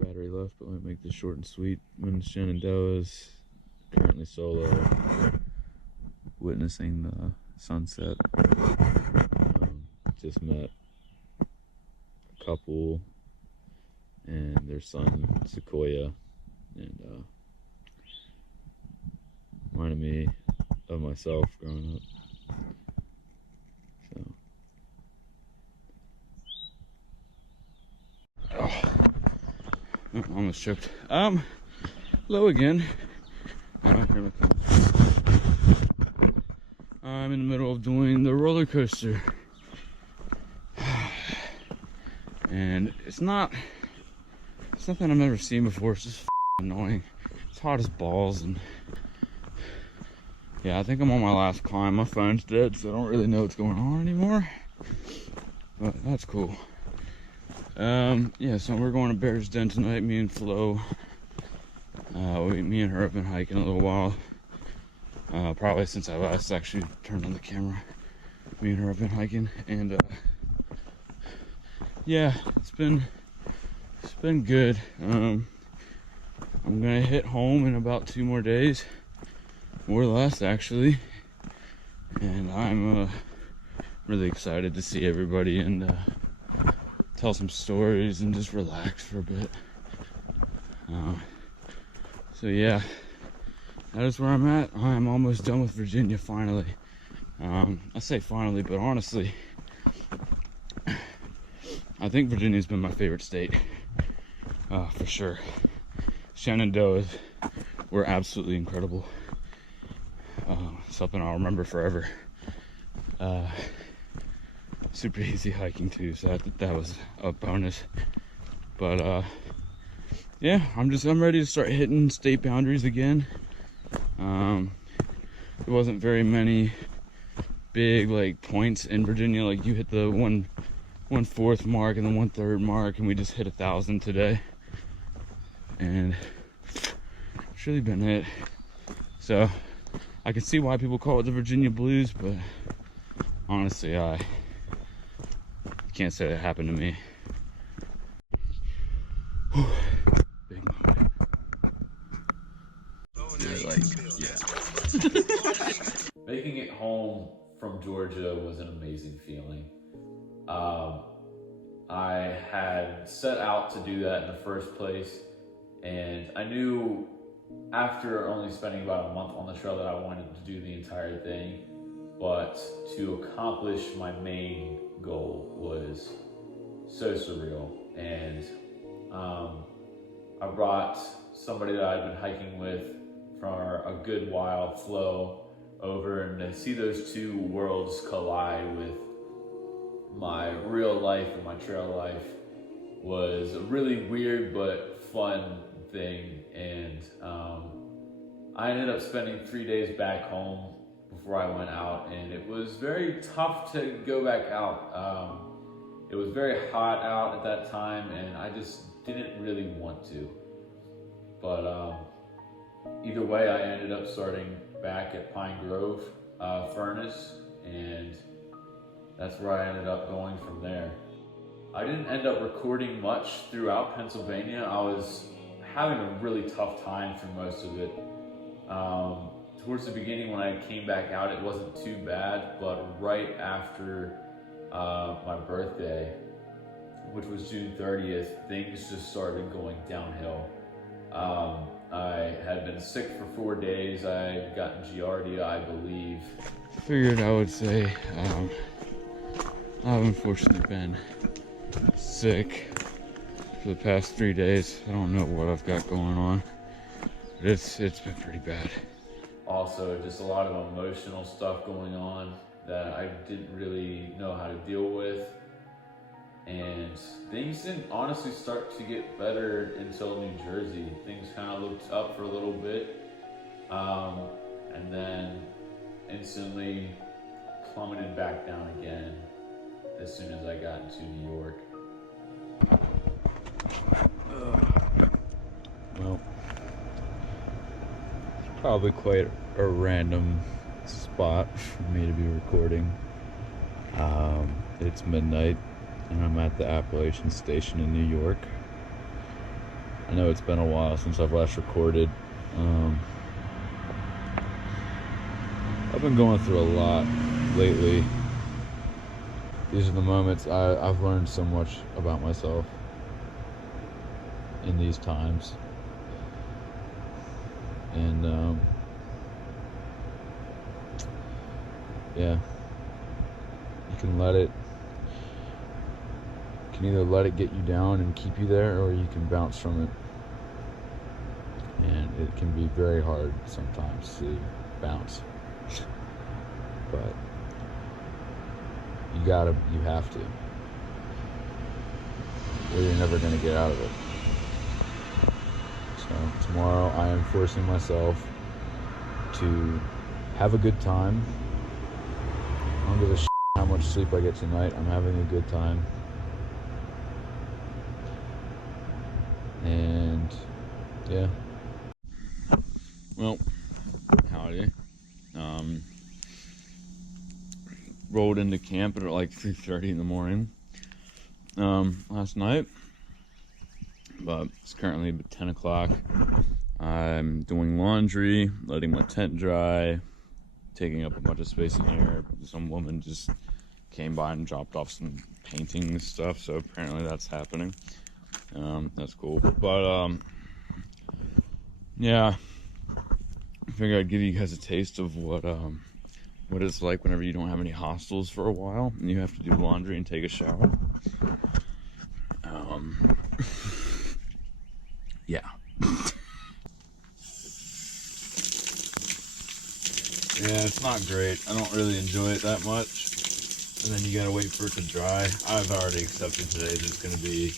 battery left, but let me make this short and sweet. Moon Shenandoah is currently solo, witnessing the sunset. Just met a couple and their son Sequoia, and reminded me of myself growing up. So, oh, almost choked. Hello again. I'm in the middle of doing the roller coaster, and it's nothing I've never seen before. It's just annoying. It's hot as balls, and yeah, I think I'm on my last climb. My phone's dead, so I don't really know what's going on anymore, but that's cool. Yeah, so we're going to Bear's Den tonight, me and Flo. Me and her have been hiking a little while. Probably since I last actually turned on the camera. Me and her have been hiking, and yeah, it's been good. I'm gonna hit home in about 2 more days, or less actually, and I'm really excited to see everybody and tell some stories and just relax for a bit. So yeah, that is where I'm at. I'm almost done with Virginia finally. I say finally, but honestly, I think Virginia's been my favorite state, for sure. Shenandoahs were absolutely incredible. Something I'll remember forever. Super easy hiking too, so that was a bonus. But yeah, I'm ready to start hitting state boundaries again. There wasn't very many big like points in Virginia. Like you hit the 1/4 mark and the 1/3 mark, and we just hit 1,000 today, and it's really been it. So I can see why people call it the Virginia Blues, but honestly, I can't say it happened to me. Whew. Big moment. Making it home from Georgia was an amazing feeling. I had set out to do that in the first place, and I knew after only spending about a month on the trail that I wanted to do the entire thing, but to accomplish my main goal was so surreal. And I brought somebody that I'd been hiking with for a good while, Flo, over, and to see those two worlds collide with my real life and my trail life was a really weird but fun thing. And I ended up spending 3 days back home before I went out, and it was very tough to go back out. It was very hot out at that time, and I just didn't really want to. But either way, I ended up starting back at Pine Grove Furnace, and that's where I ended up going from there. I didn't end up recording much throughout Pennsylvania. I was having a really tough time through most of it. Towards the beginning, when I came back out, it wasn't too bad, but right after my birthday, which was June 30th, things just started going downhill. I had been sick for 4 days. I had gotten Giardia, I believe. Figured I would say I've unfortunately been sick for the past 3 days. I don't know what I've got going on, but it's been pretty bad. Also, just a lot of emotional stuff going on that I didn't really know how to deal with. And things didn't honestly start to get better until New Jersey. Things kind of looked up for a little bit, and then instantly plummeted back down again as soon as I got into New York. Well, it's probably quite a random spot for me to be recording. It's midnight, and I'm at the Appalachian station in New York. I know it's been a while since I've last recorded. I've been going through a lot lately. These are the moments I've learned so much about myself in these times. And yeah, you can either let it get you down and keep you there, or you can bounce from it. And it can be very hard sometimes to bounce, but you have to, or you're never going to get out of it. So tomorrow I am forcing myself to have a good time. I don't give a shit how much sleep I get tonight. I'm having a good time. And yeah. Well, howdy. Rolled into camp at like 3:30 in the morning. last night, but it's currently 10 o'clock. I'm doing laundry, letting my tent dry, taking up a bunch of space in here. Some woman just came by and dropped off some painting and stuff, so apparently that's happening. That's cool. But yeah, I figured I'd give you guys a taste of what it's like whenever you don't have any hostels for a while and you have to do laundry and take a shower. Yeah. Yeah, it's not great. I don't really enjoy it that much. And then you gotta wait for it to dry. I've already accepted today that it's gonna be,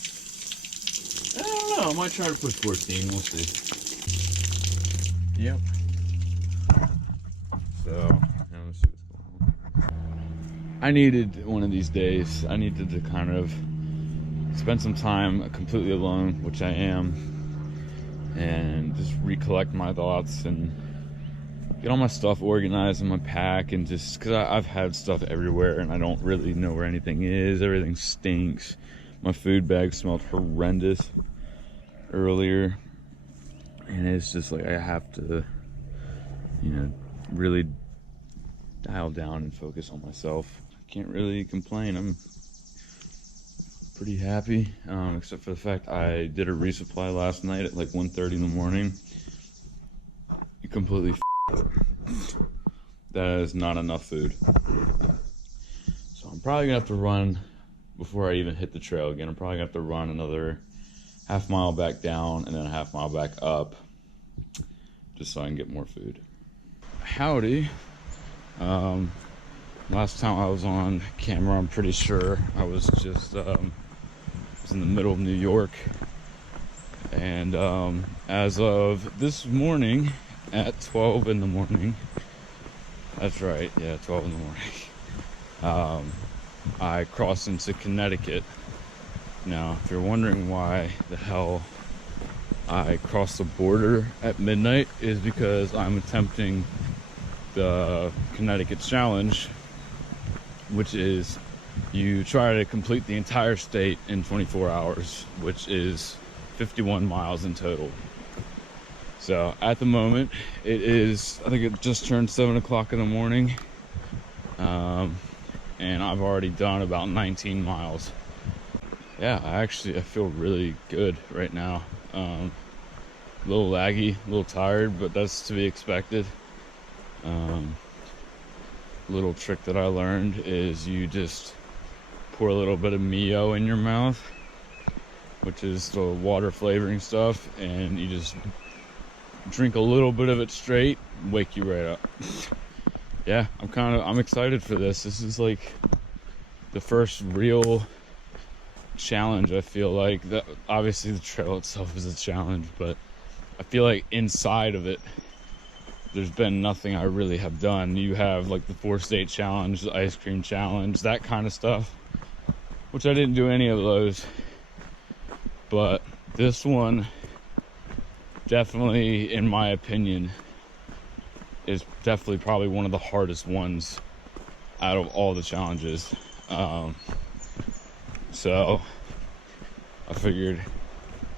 I don't know, I might try to push 14, we'll see. Yep. So, yeah, let's see what's going on. I needed one of these days. I needed to kind of spend some time completely alone, which I am, and just recollect my thoughts and get all my stuff organized in my pack, and just because I've had stuff everywhere and I don't really know where anything is. Everything stinks. My food bag smelled horrendous earlier, and it's just like I have to, you know, really dial down and focus on myself. I can't really complain. I'm pretty happy, except for the fact I did a resupply last night at like 1:30 in the morning. You completely that is not enough food. So I'm probably gonna have to run before I even hit the trail again. I'm probably gonna have to run another half mile back down and then a half mile back up, just so I can get more food. Howdy. Last time I was on camera, I'm pretty sure I was just was in the middle of New York, and as of this morning at 12 in the morning, that's right, yeah, 12 in the morning, I crossed into Connecticut. Now, if you're wondering why the hell I crossed the border at midnight, is because I'm attempting the Connecticut challenge, which is you try to complete the entire state in 24 hours, which is 51 miles in total. So at the moment, it is, I think it just turned 7 o'clock in the morning, and I've already done about 19 miles. Yeah, I feel really good right now. A little laggy, a little tired, but that's to be expected. Little trick that I learned is you just pour a little bit of Mio in your mouth, which is the water flavoring stuff, and you just drink a little bit of it straight, wake you right up. Yeah, I'm excited for this. This is like the first real challenge, I feel like. That obviously the trail itself is a challenge, but I feel like inside of it there's been nothing I really have done. You have like the 4-state challenge, the ice cream challenge, that kind of stuff, which I didn't do any of those. But this one, definitely, in my opinion, is definitely probably one of the hardest ones out of all the challenges. So I figured,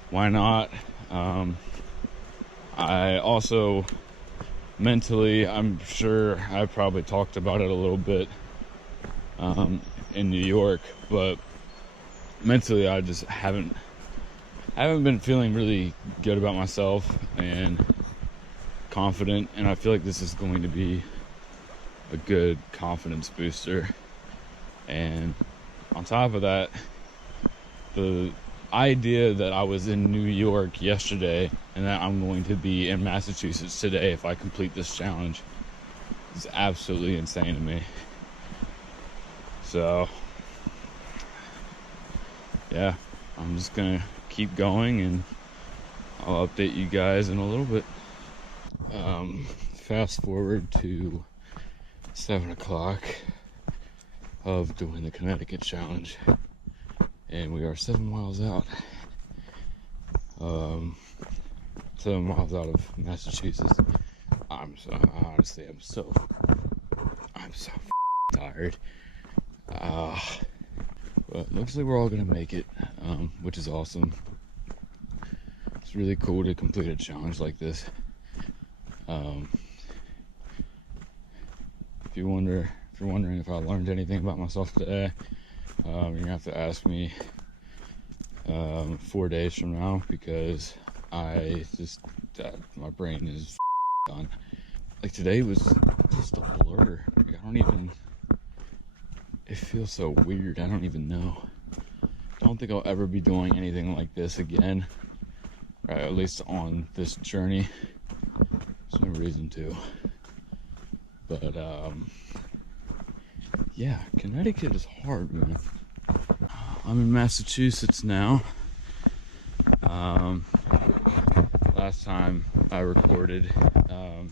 why not? I also mentally, I'm sure I probably talked about it a little bit in New York, but mentally I just haven't been feeling really good about myself and confident, and I feel like this is going to be a good confidence booster. And on top of that, the idea that I was in New York yesterday and that I'm going to be in Massachusetts today if I complete this challenge is absolutely insane to me. So yeah, I'm just gonna keep going and I'll update you guys in a little bit. Fast forward to 7 o'clock of doing the Connecticut challenge, and we are 7 miles out. 7 miles out of Massachusetts. I'm so tired. But looks like we're all gonna make it, which is awesome. It's really cool to complete a challenge like this. If you're wondering if I learned anything about myself today, you're gonna have to ask me 4 days from now, because my brain is done. Like, today was just a blur. Like, it feels so weird. I don't even know. I don't think I'll ever be doing anything like this again, or at least on this journey. There's no reason to. But yeah, Connecticut is hard, man. I'm in Massachusetts now. Last time I recorded,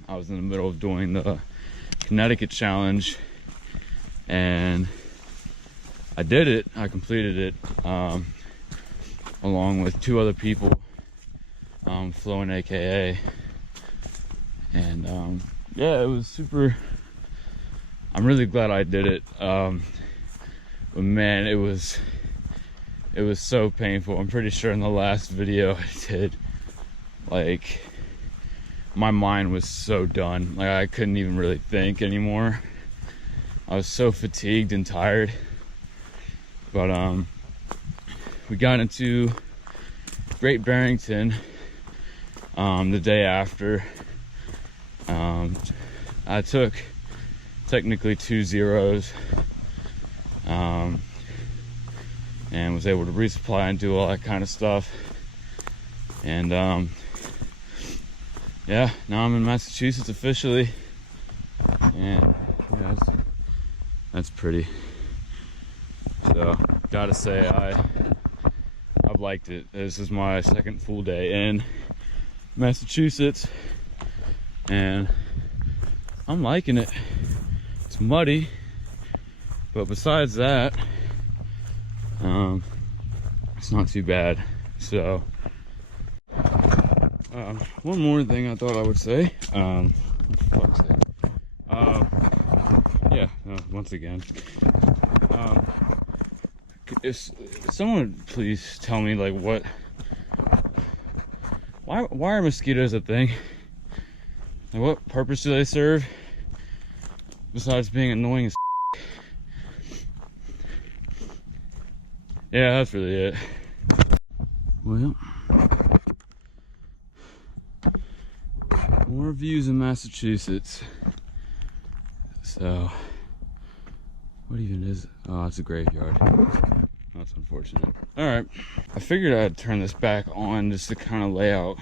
I was in the middle of doing the Connecticut challenge, and I did it. I completed it along with 2 other people, Flo and AKA, and yeah, it was super. I'm really glad I did it, but man, it was so painful. I'm pretty sure in the last video I did, like, my mind was so done. Like, I couldn't even really think anymore. I was so fatigued and tired. But we got into Great Barrington the day after. I took technically 2 zeros, and was able to resupply and do all that kind of stuff. And yeah, now I'm in Massachusetts officially, and yeah, that's pretty. So gotta say, I've liked it. This is my 2nd full day in Massachusetts, and I'm liking it. It's muddy, but besides that, it's not too bad. So one more thing I thought I would say. Yeah, once again, if someone please tell me, like, why are mosquitoes a thing? Like, what purpose do they serve besides being annoying as yeah, that's really it. Well, more views in Massachusetts. So, what even is it? Oh, it's a graveyard. That's unfortunate. Alright, I figured I'd turn this back on just to kind of lay out.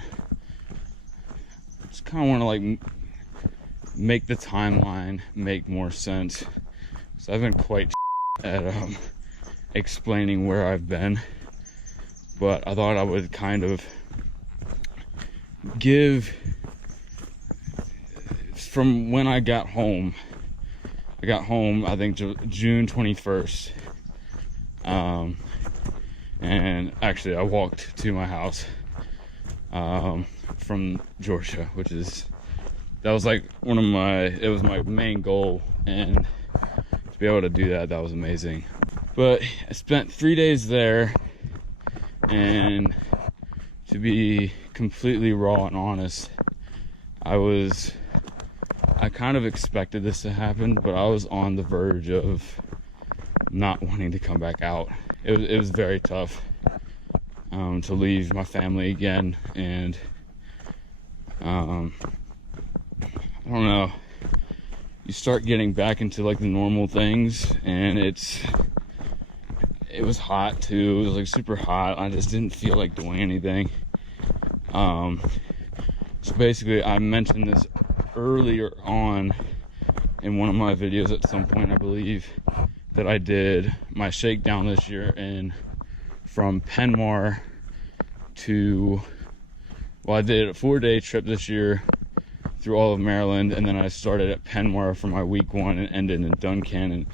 I just kind of want to, like, make the timeline make more sense. So I've been quite at explaining where I've been, but I thought I would kind of give from when I got home. I got home, I think, June 21st. And actually I walked to my house from Georgia, that was like it was my main goal, and to be able to do that was amazing. But I spent 3 days there, and to be completely raw and honest, I kind of expected this to happen, but I was on the verge of not wanting to come back out. It was very tough to leave my family again, and I don't know, you start getting back into, like, the normal things, and it was hot too. It was, like, super hot. I just didn't feel like doing anything. So basically, I mentioned this earlier on in one of my videos at some point, I believe, that I did my shakedown this year, and from Penmar to, well, I did a 4-day trip this year through all of Maryland, and then I started at Penmar for my week 1 and ended in Duncannon.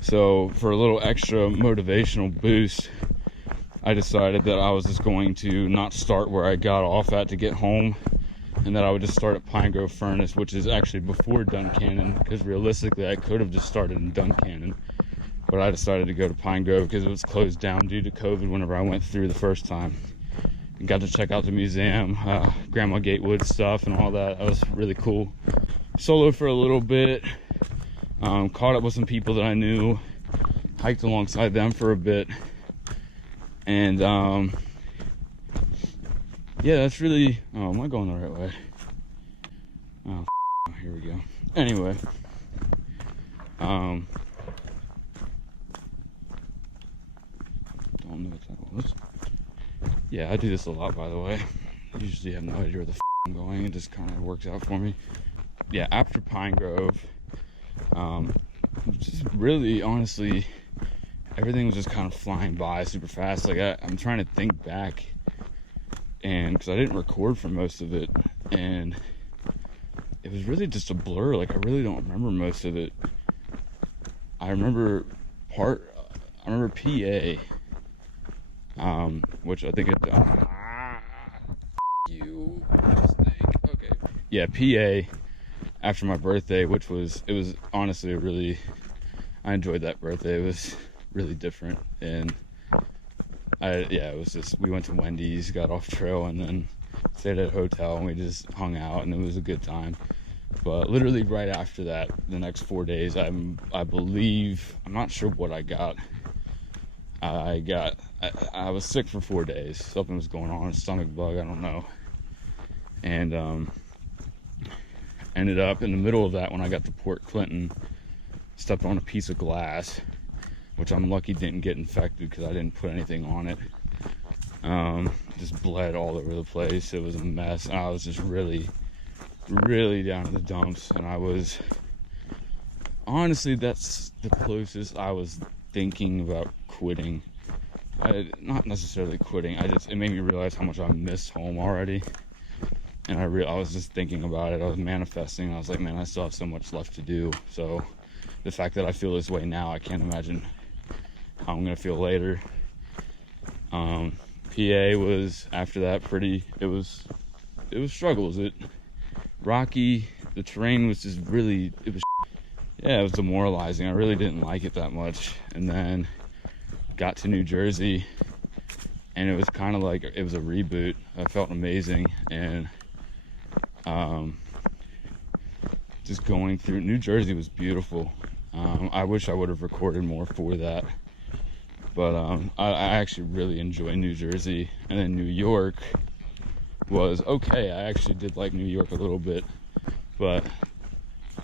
So for a little extra motivational boost, I decided that I was just going to not start where I got off at to get home, and that I would just start at Pine Grove Furnace, which is actually before Duncannon, because realistically I could have just started in Duncannon. but I decided to go to Pine Grove because it was closed down due to COVID whenever I went through the first time. And got to check out the museum, Grandma Gatewood stuff and all that. That was really cool. Solo for a little bit, caught up with some people that I knew, hiked alongside them for a bit, and yeah, that's really, oh, am I going the right way? Oh, here we go. Anyway, don't know what that was. Yeah, I do this a lot, by the way. I usually have no idea where the I'm going. It just kind of works out for me. Yeah, after Pine Grove, just really, honestly, everything was just kind of flying by super fast. Like, I'm trying to think back, and because I didn't record for most of it, and it was really just a blur. Like, I really don't remember most of it. I remember PA, which I think it, you snake. Okay. Yeah, PA after my birthday, which was, it was honestly I enjoyed that birthday. It was really different, and it was just, we went to Wendy's, got off trail, and then stayed at a hotel, and we just hung out, and it was a good time. But literally right after that, the next 4 days, I believe, I'm not sure what I got. I was sick for 4 days. Something was going on, a stomach bug, I don't know. And ended up in the middle of that when I got to Port Clinton, stepped on a piece of glass, which I'm lucky didn't get infected because I didn't put anything on it. Just bled all over the place. It was a mess. I was just really down in the dumps, and I was, honestly, that's the closest I was thinking about quitting. Not necessarily quitting, it made me realize how much I missed home already. And I was just thinking about it. I was manifesting. I was like, man, I still have so much left to do. So the fact that I feel this way now, I can't imagine how I'm gonna feel later. PA was, after that, it was struggles. It rocky. The terrain was just really, it was demoralizing. I really didn't like it that much. And then got to New Jersey, and it was kind of like, it was a reboot. I felt amazing, and just going through New Jersey was beautiful. I wish I would have recorded more for that, but I actually really enjoy New Jersey. And then New York was okay. I actually did like New York a little bit, but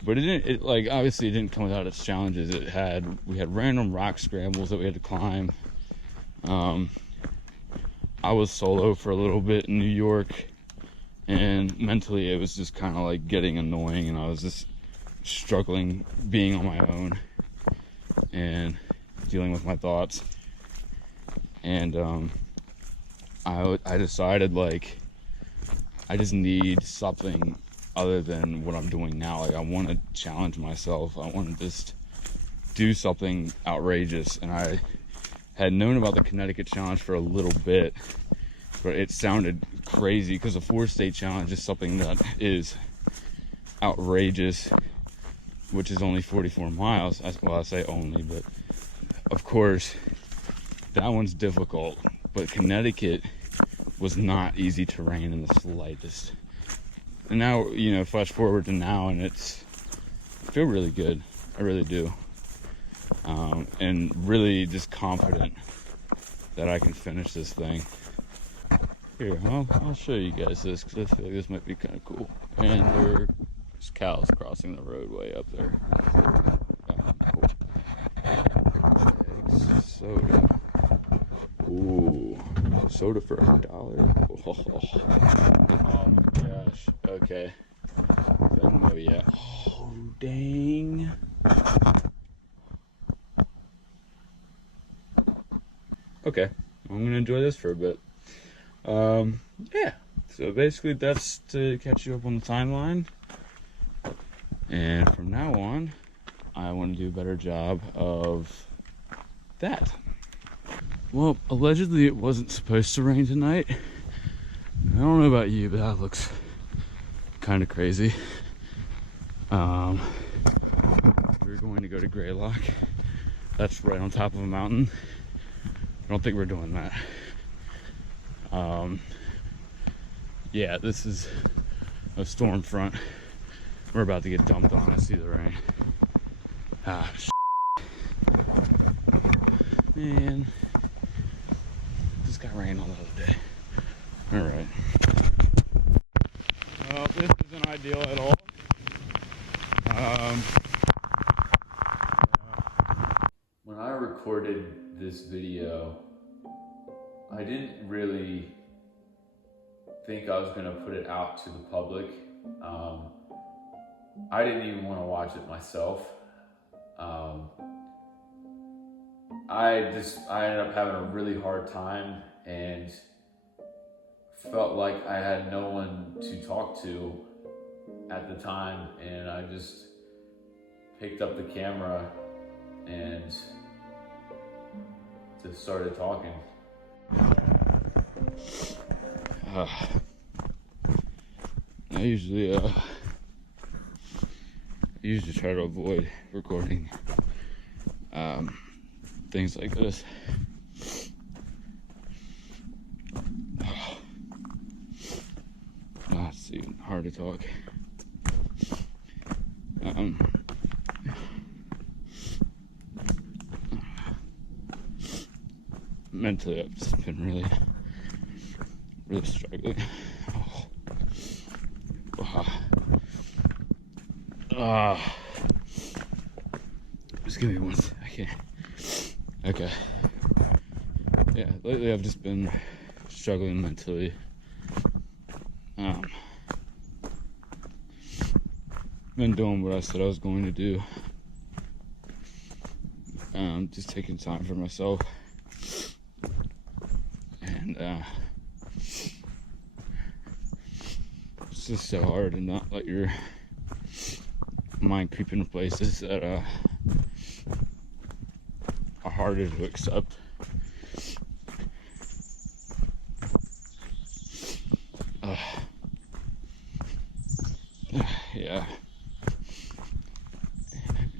obviously it didn't come without its challenges. We had random rock scrambles that we had to climb. I was solo for a little bit in New York, and mentally it was just kind of like getting annoying, and I was just struggling being on my own and dealing with my thoughts. And I decided, like, I just need something other than what I'm doing now. Like, I want to challenge myself. I want to just do something outrageous. And I had known about the Connecticut challenge for a little bit, but it sounded crazy because the 4-state challenge is something that is outrageous, which is only 44 miles. Well, I say only, but of course that one's difficult. But Connecticut was not easy terrain in the slightest. And now, flash forward to now, and I feel really good. I really do. And really just confident that I can finish this thing. Here, I'll show you guys this, because I feel like this might be kind of cool. And there's cows crossing the roadway up there. Cool. Eggs, soda. Ooh, soda for $1. Oh my gosh. Okay. Venmo, yeah. Oh, dang. Okay, I'm gonna enjoy this for a bit. Yeah. So basically, that's to catch you up on the timeline. And from now on, I want to do a better job of that. Well, allegedly it wasn't supposed to rain tonight. I don't know about you, but that looks kind of crazy. We're going to go to Greylock. That's right on top of a mountain. I don't think we're doing that. Yeah, this is a storm front. We're about to get dumped on. I see the rain. Ah, man. This got rain all the other day. Alright. Well, this isn't ideal at all. When I recorded this video, I didn't really think I was going to put it out to the public. I didn't even want to watch it myself. I ended up having a really hard time and felt like I had no one to talk to at the time, and I just picked up the camera and just started talking. I usually try to avoid recording things like this. It's even hard to talk. Mentally, I've just been really struggling. Just give me 1 second. Okay. Yeah, lately I've just been struggling mentally. Been doing what I said I was going to do. Just taking time for myself. And it's just so hard to not let your mind creep into places that are harder to accept. Yeah.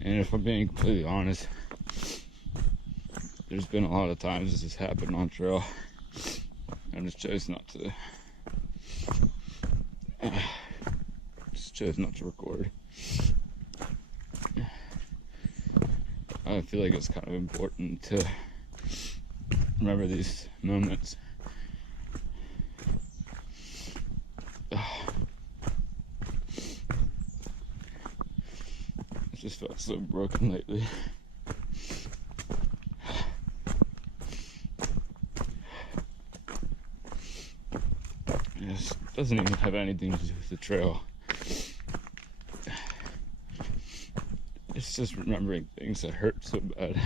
And if I'm being completely honest, there's been a lot of times this has happened on trail. I just chose not to. Record. I feel like it's kind of important to remember these moments. I just felt so broken lately. It doesn't even have anything to do with the trail. It's just remembering things that hurt so bad.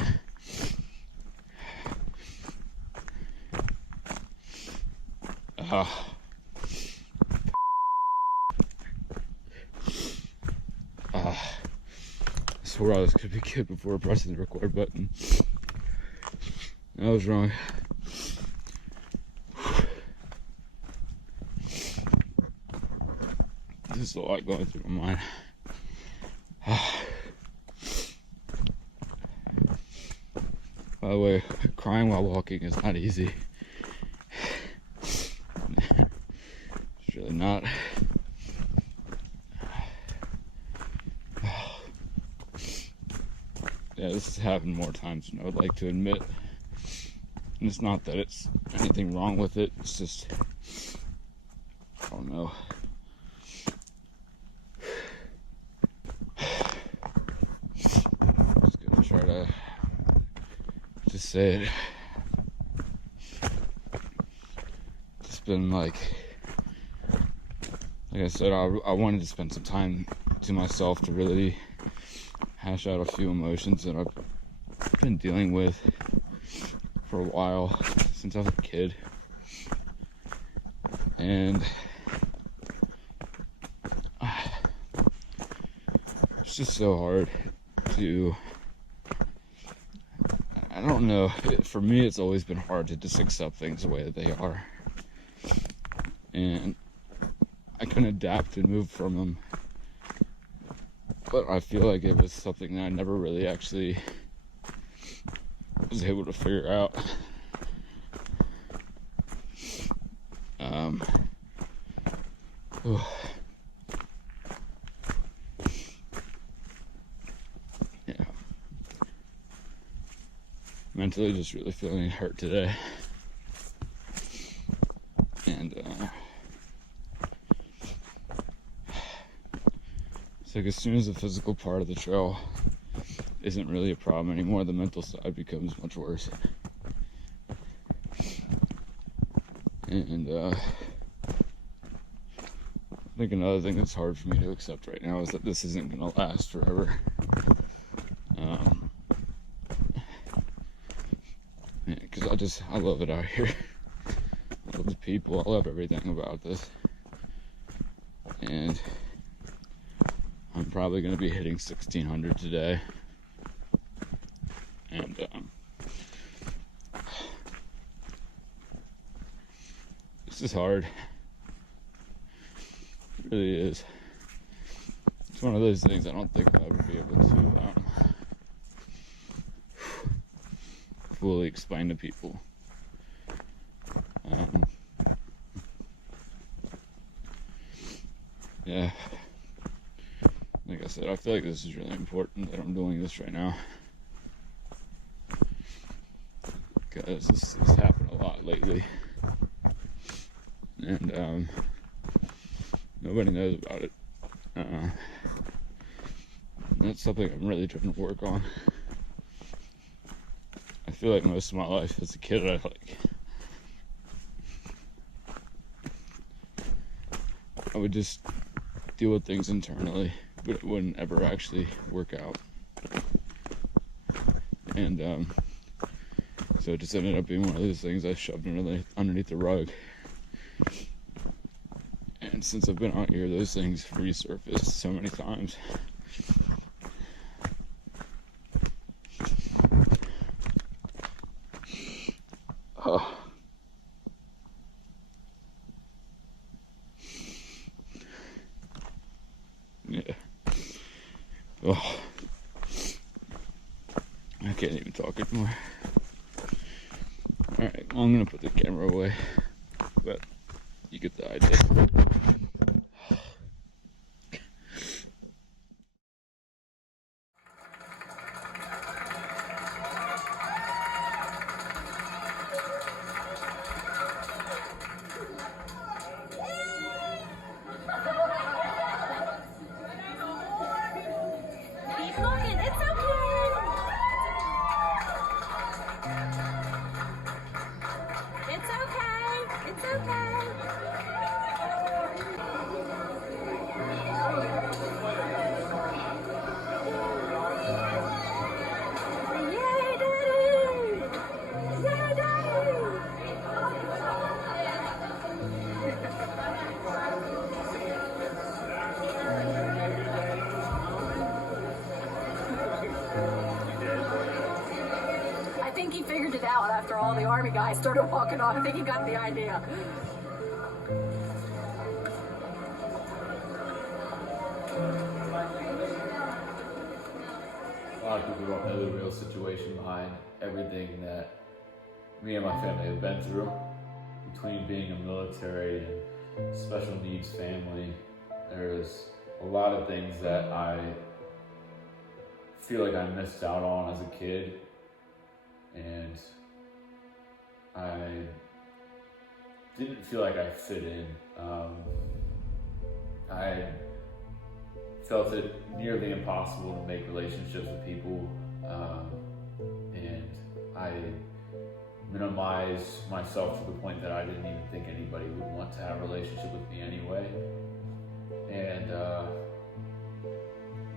I swore I was gonna be good before pressing the record button. I was wrong. There's a lot going through my mind. By the way, crying while walking is not easy. It's really not. Yeah, this has happened more times than I would like to admit. And it's not that it's anything wrong with it, it's just, I don't know. I'm just gonna try to just say it. It's been like I said, I wanted to spend some time to myself to really hash out a few emotions that I've been dealing with for a while, since I was a kid. And it's just so hard to, I don't know, for me it's always been hard to just accept things the way that they are. And I can adapt and move from them. But I feel like it was something that I never really actually was able to figure out. Yeah. Mentally just really feeling hurt today. And it's like as soon as the physical part of the trail isn't really a problem anymore, the mental side becomes much worse. And I think another thing that's hard for me to accept right now is that this isn't going to last forever. Because I love it out here. I love the people. I love everything about this. And I'm probably going to be hitting 1600 today. And this is hard. It really is. It's one of those things I don't think I'll ever be able to fully explain to people. Yeah. Like I said, I feel like this is really important that I'm doing this right now. Because this has happened a lot lately. And nobody knows about it. That's something I'm really trying to work on. I feel like most of my life as a kid, I would just deal with things internally, but it wouldn't ever actually work out. And so it just ended up being one of those things I shoved underneath the rug. And since I've been out here, those things resurfaced so many times. Oh. Yeah. Oh. I can't even talk anymore. Alright, well, I'm gonna put the camera away, but you get the idea. I think he figured it out after all the army guys started walking off. I think he got the idea. A lot of people don't know the real situation behind everything that me and my family have been through. Between being a military and special needs family, there's a lot of things that I feel like I missed out on as a kid, and I didn't feel like I fit in. I felt it nearly impossible to make relationships with people, and I minimized myself to the point that I didn't even think anybody would want to have a relationship with me anyway. And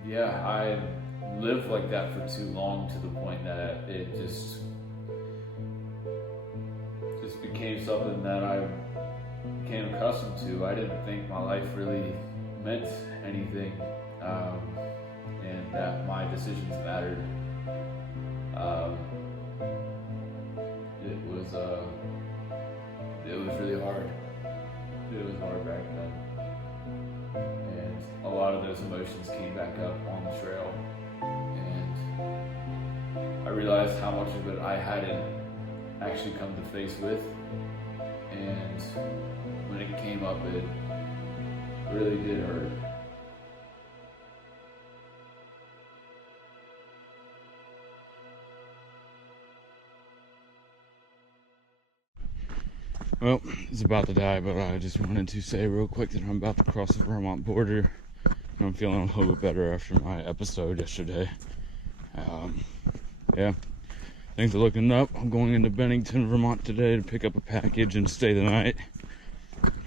yeah, I lived like that for too long, to the point that it just became something that I became accustomed to. I didn't think my life really meant anything, and that my decisions mattered. It was really hard. It was hard back then. And a lot of those emotions came back up on the trail. And I realized how much of it I hadn't actually come to face with, and when it came up, it really did hurt. Well, it's about to die, but I just wanted to say real quick that I'm about to cross the Vermont border, and I'm feeling a little bit better after my episode yesterday. Yeah, things are looking up. I'm going into Bennington, Vermont today to pick up a package and stay the night.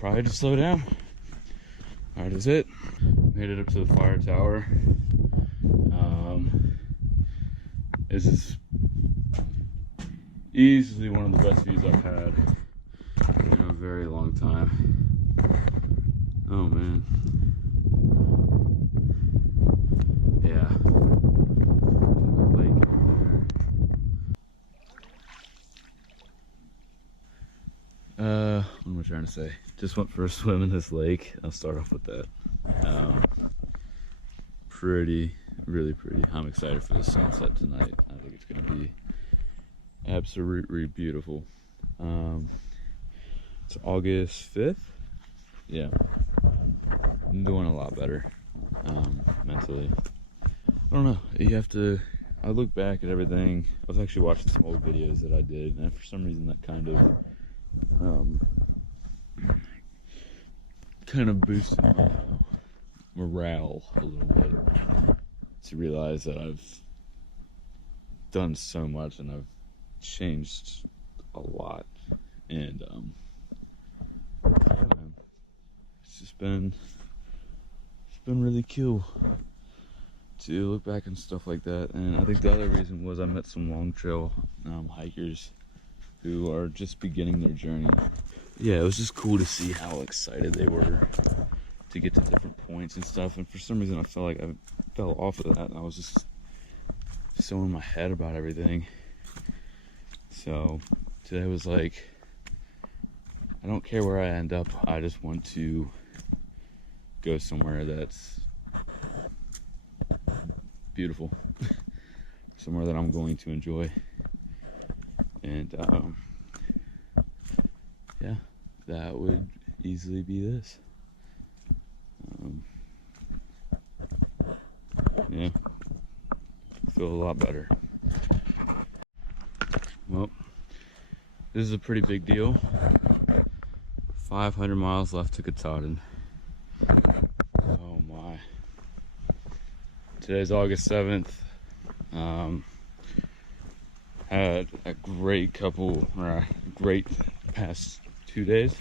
Probably just slow down. That is it. Made it up to the fire tower. This is easily one of the best views I've had in a very long time. Oh man. Yeah. There's a lake up there. What am I trying to say? Just went for a swim in this lake. I'll start off with that. Pretty, really pretty. I'm excited for the sunset tonight. I think it's gonna be absolutely beautiful. It's August 5th. Yeah, I'm doing a lot better mentally. I don't know, you have to, I look back at everything. I was actually watching some old videos that I did, and for some reason that kind of boosted my morale a little bit, to realize that I've done so much and I've changed a lot. And yeah, man, it's been really cool to look back and stuff like that. And I think the other reason was I met some long trail hikers who are just beginning their journey. Yeah, it was just cool to see how excited they were to get to different points and stuff. And for some reason I felt like I fell off of that, and I was just so in my head about everything. So today was like, I don't care where I end up, I just want to go somewhere that's beautiful, somewhere that I'm going to enjoy. And yeah, that would easily be this. Yeah, I feel a lot better. Well, this is a pretty big deal. 500 miles left to Katahdin. Oh my. Today's August 7th. Had a great past 2 days.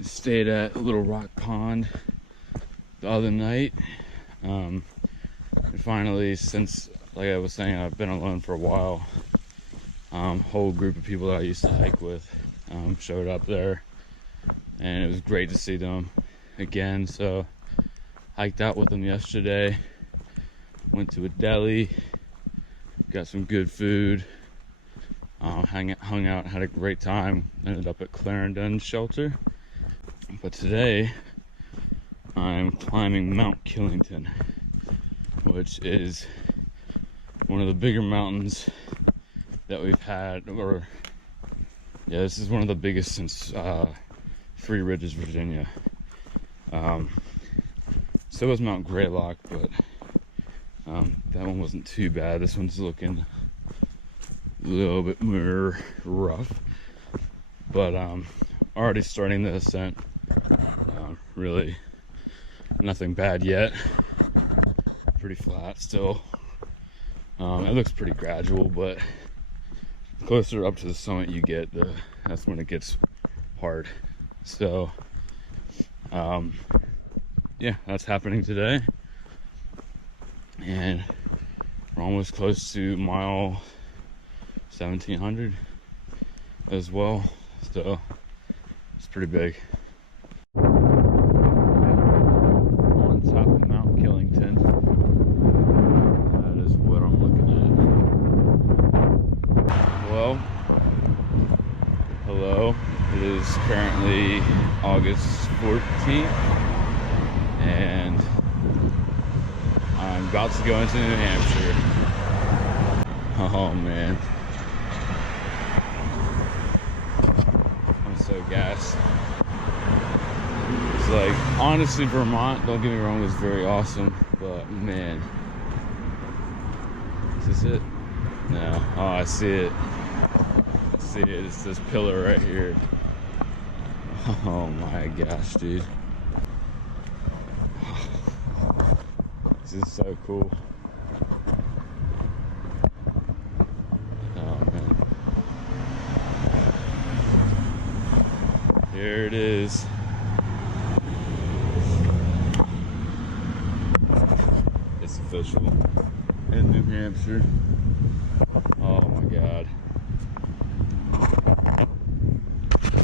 Stayed at a little rock pond the other night. And finally, since, like I was saying, I've been alone for a while, whole group of people that I used to hike with showed up there, and it was great to see them again. So hiked out with them yesterday, went to a deli, got some good food, hung out, had a great time, ended up at Clarendon shelter. But today I'm climbing Mount Killington, which is one of the bigger mountains that we've had, or yeah, this is one of the biggest since Three Ridges, Virginia. So was Mount Greylock, but that one wasn't too bad. This one's looking a little bit more rough, but already starting the ascent. Really nothing bad yet. Pretty flat still. It looks pretty gradual, but the closer up to the summit you get, that's when it gets hard. So yeah, that's happening today, and we're almost close to mile 1700 as well, so it's pretty big. On top of Mount Killington, that is what I'm looking at. Well, hello, it is currently August 14th, and I I'm about to go into New Hampshire. Oh man. I'm so gassed. It's like, honestly, Vermont, don't get me wrong, is very awesome, but man. Is this it? No. Oh, I see it. I see it. It's this pillar right here. Oh my gosh, dude. This is so cool. Oh man. Here it is. It's official. In New Hampshire. Oh my god.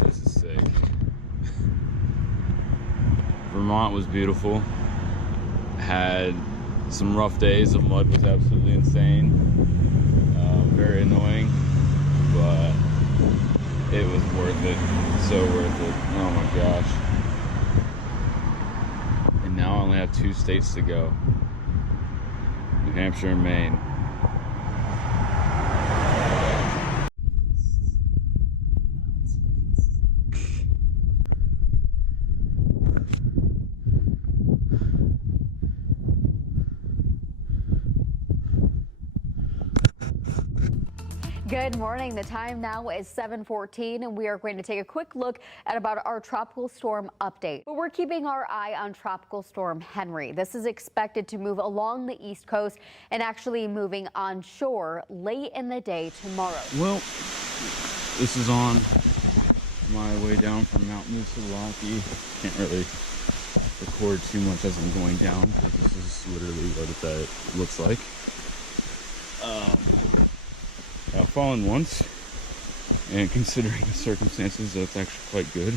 This is sick. Vermont was beautiful. Had some rough days. The mud was absolutely insane. Very annoying, but it was worth it. So worth it. Oh my gosh. And now I only have 2 states to go. New Hampshire and Maine. Good morning. The time now is 7:14, and we are going to take a quick look at about our tropical storm update. But we're keeping our eye on Tropical Storm Henry. This is expected to move along the east coast and actually moving onshore late in the day tomorrow. Well, this is on my way down from Mount Moosilauke. Can't really record too much as I'm going down because this is literally what it looks like. I've fallen once, and considering the circumstances, that's actually quite good.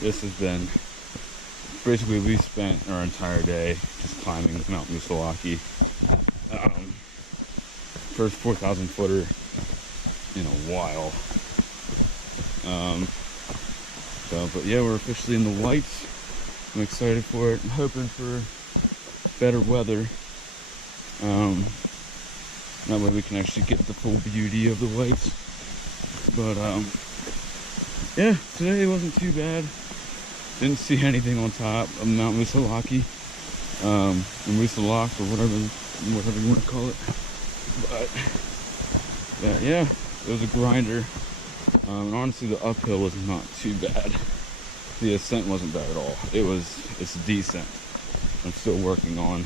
This has been, basically we spent our entire day just climbing Mount Moosilauke. First 4,000 footer in a while. But yeah, we're officially in the whites. I'm excited for it. I'm hoping for better weather. That way we can actually get the full beauty of the whites. But yeah, today wasn't too bad. Didn't see anything on top of Mount Moosilauke, or Moosilauke, or whatever you want to call it. But yeah, it was a grinder. And honestly, the uphill was not too bad. The ascent wasn't bad at all. It's decent. I'm still working on.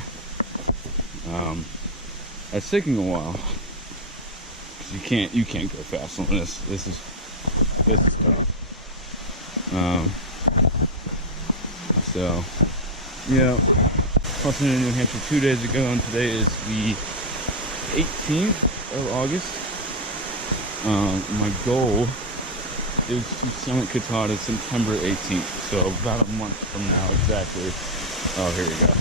It's taking a while. 'Cause you can't go fast on this. This is tough. So yeah, crossing into New Hampshire 2 days ago, and today is the 18th of August. My goal is to summit Katahdin September 18th, so about a month from now exactly. Oh, here we go.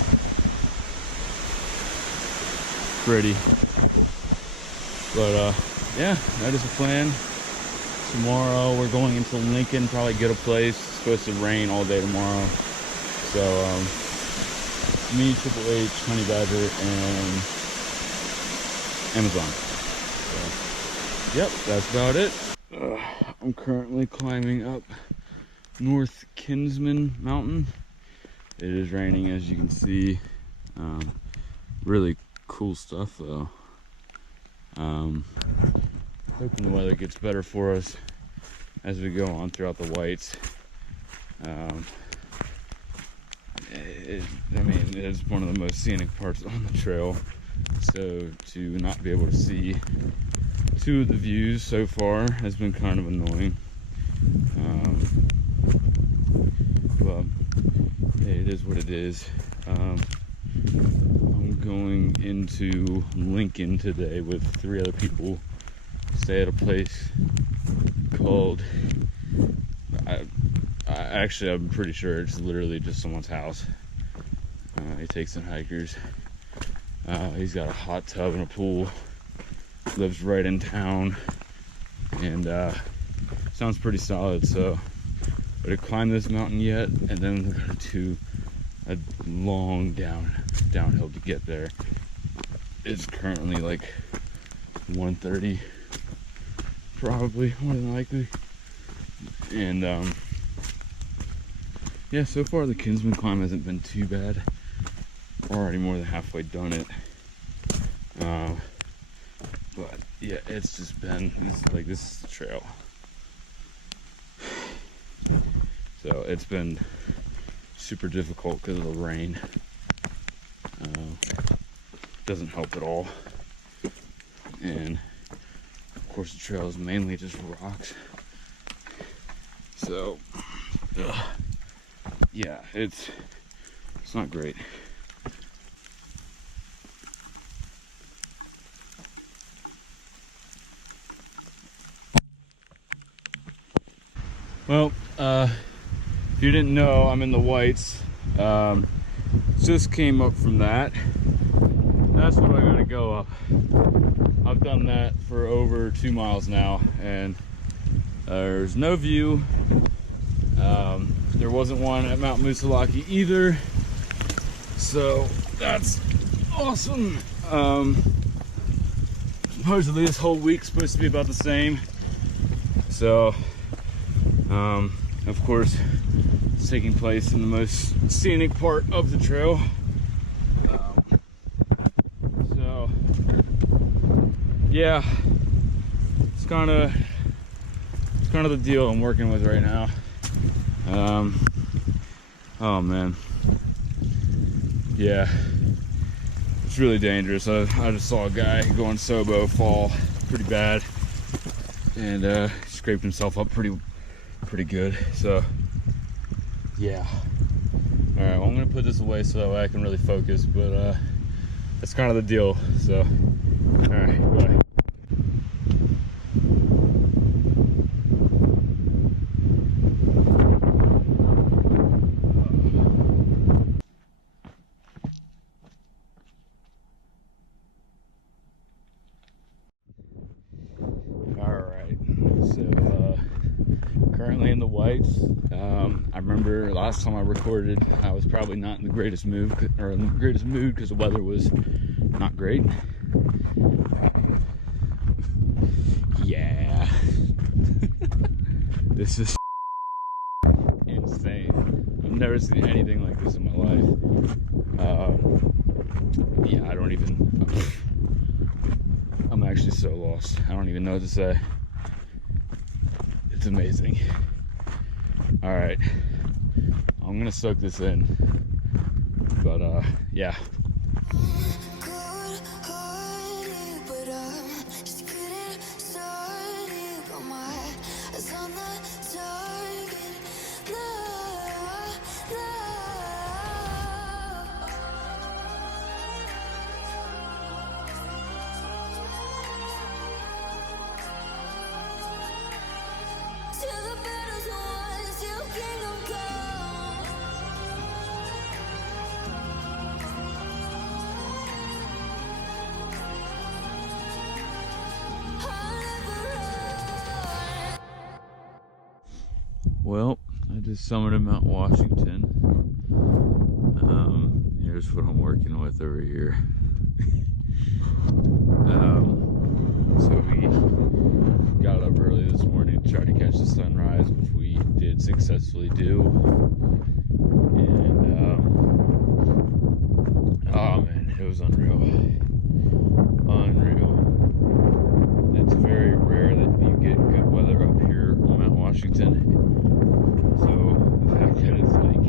Pretty. But yeah, that is the plan. Tomorrow we're going into Lincoln, probably get a place. It's supposed to rain all day tomorrow. So me, AAH, Honey Badger, and Amazon. So, yep, that's about it. I'm currently climbing up North Kinsman Mountain. It is raining, as you can see. Really cool stuff though. Hoping the weather gets better for us as we go on throughout the whites. It's one of the most scenic parts on the trail, so to not be able to see 2 of the views so far has been kind of annoying. But hey, it is what it is. I'm going into Lincoln today with 3 other people. Stay at a place called, I'm pretty sure it's literally just someone's house. He takes in hikers. He's got a hot tub and a pool. Lives right in town, and sounds pretty solid. So, but to climb this mountain yet, and then we're gonna do a long downhill to get there. It's currently like 1:30, probably, more than likely. And yeah, so far the Kinsman climb hasn't been too bad. Already more than halfway done it. But yeah, it's just been this trail. So it's been super difficult because of the rain. Doesn't help at all. And of course the trail is mainly just rocks. So yeah, it's not great. Well, if you didn't know, I'm in the whites. Just came up from that. That's what I gotta go up. I've done that for over 2 miles now, and there's no view. There wasn't one at Mount Musalaki either, so that's awesome. Supposedly this whole week's supposed to be about the same. So, of course, it's taking place in the most scenic part of the trail. So, yeah, it's kind of the deal I'm working with right now. Oh man, yeah, it's really dangerous. I just saw a guy going Sobo fall pretty bad, and scraped himself up pretty good. So yeah, all right, well, I'm gonna put this away so that way I can really focus, but that's kind of the deal. So all right, bye. Currently in the whites. I remember last time I recorded, I was probably not in the greatest mood, because the weather was not great. Yeah, this is insane. I've never seen anything like this in my life. Yeah, I'm actually so lost. I don't even know what to say. It's amazing. All right, I'm gonna soak this in, but yeah. Well, I just summited Mount Washington. Here's what I'm working with over here. So we got up early this morning to try to catch the sunrise, which we did successfully do. And oh man, it was unreal. It's very rare that you get good weather up here on Mount Washington. So the fact that it's like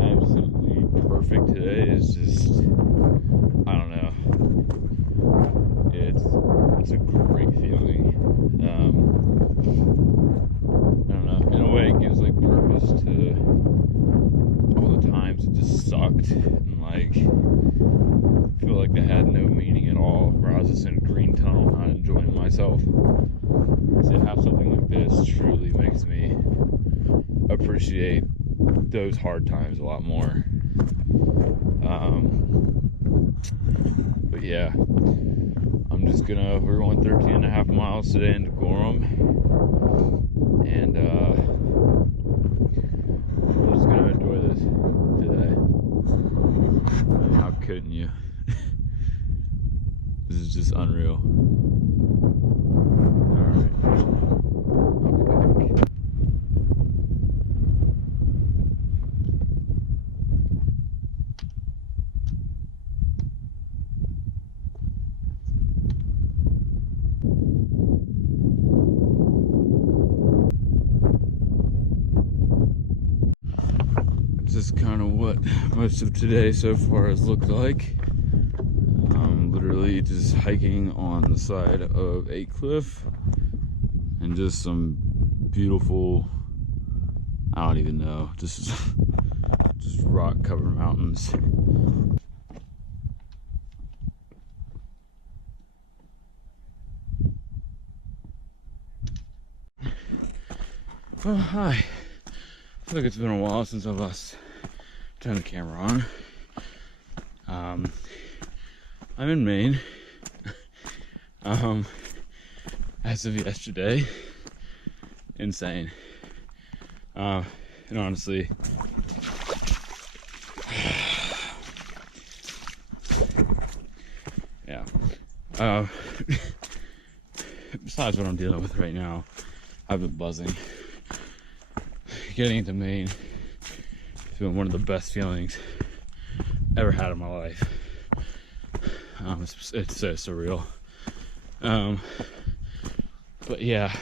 absolutely perfect today is just, I don't know. It's a great feeling. I don't know. In a way, it gives like purpose to all the times it just sucked, and like I feel like they had no meaning at all. Where I was just in a green tunnel, not enjoying myself. To have something like this truly makes me appreciate those hard times a lot more. But yeah, we're going 13.5 miles today into Gorham, and I'm just gonna enjoy this today. is just unreal. Alright. I'll be back. This is kind of what most of today so far has looked like. Literally just hiking on the side of a cliff and just some beautiful, I don't even know, just rock covered mountains. Oh, hi. I feel like it's been a while since I last turned the camera on. I'm in Maine. As of yesterday. Insane. And honestly, yeah. Besides what I'm dealing with right now, I've been buzzing. Getting into Maine has been one of the best feelings ever had in my life. It's so surreal. But yeah,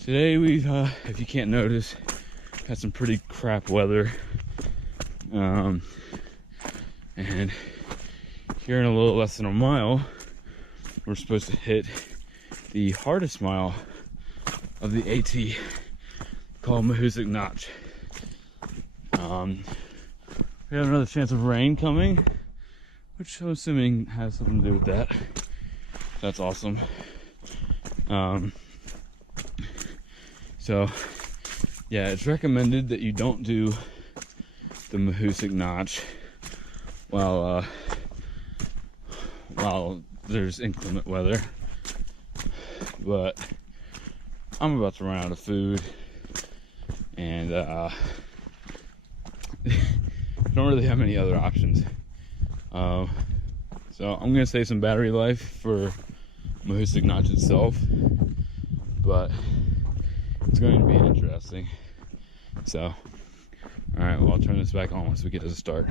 today we've, if you can't notice, had some pretty crap weather. And here in a little less than a mile, we're supposed to hit the hardest mile of the AT, called Mahoosic Notch. We have another chance of rain coming, which I'm assuming has something to do with that. That's awesome. So yeah, it's recommended that you don't do the Mahoosic Notch while there's inclement weather. But I'm about to run out of food, and don't really have any other options. So I'm gonna save some battery life for Mahoosic Notch itself, but it's going to be interesting. So, all right, well, I'll turn this back on once we get to the start.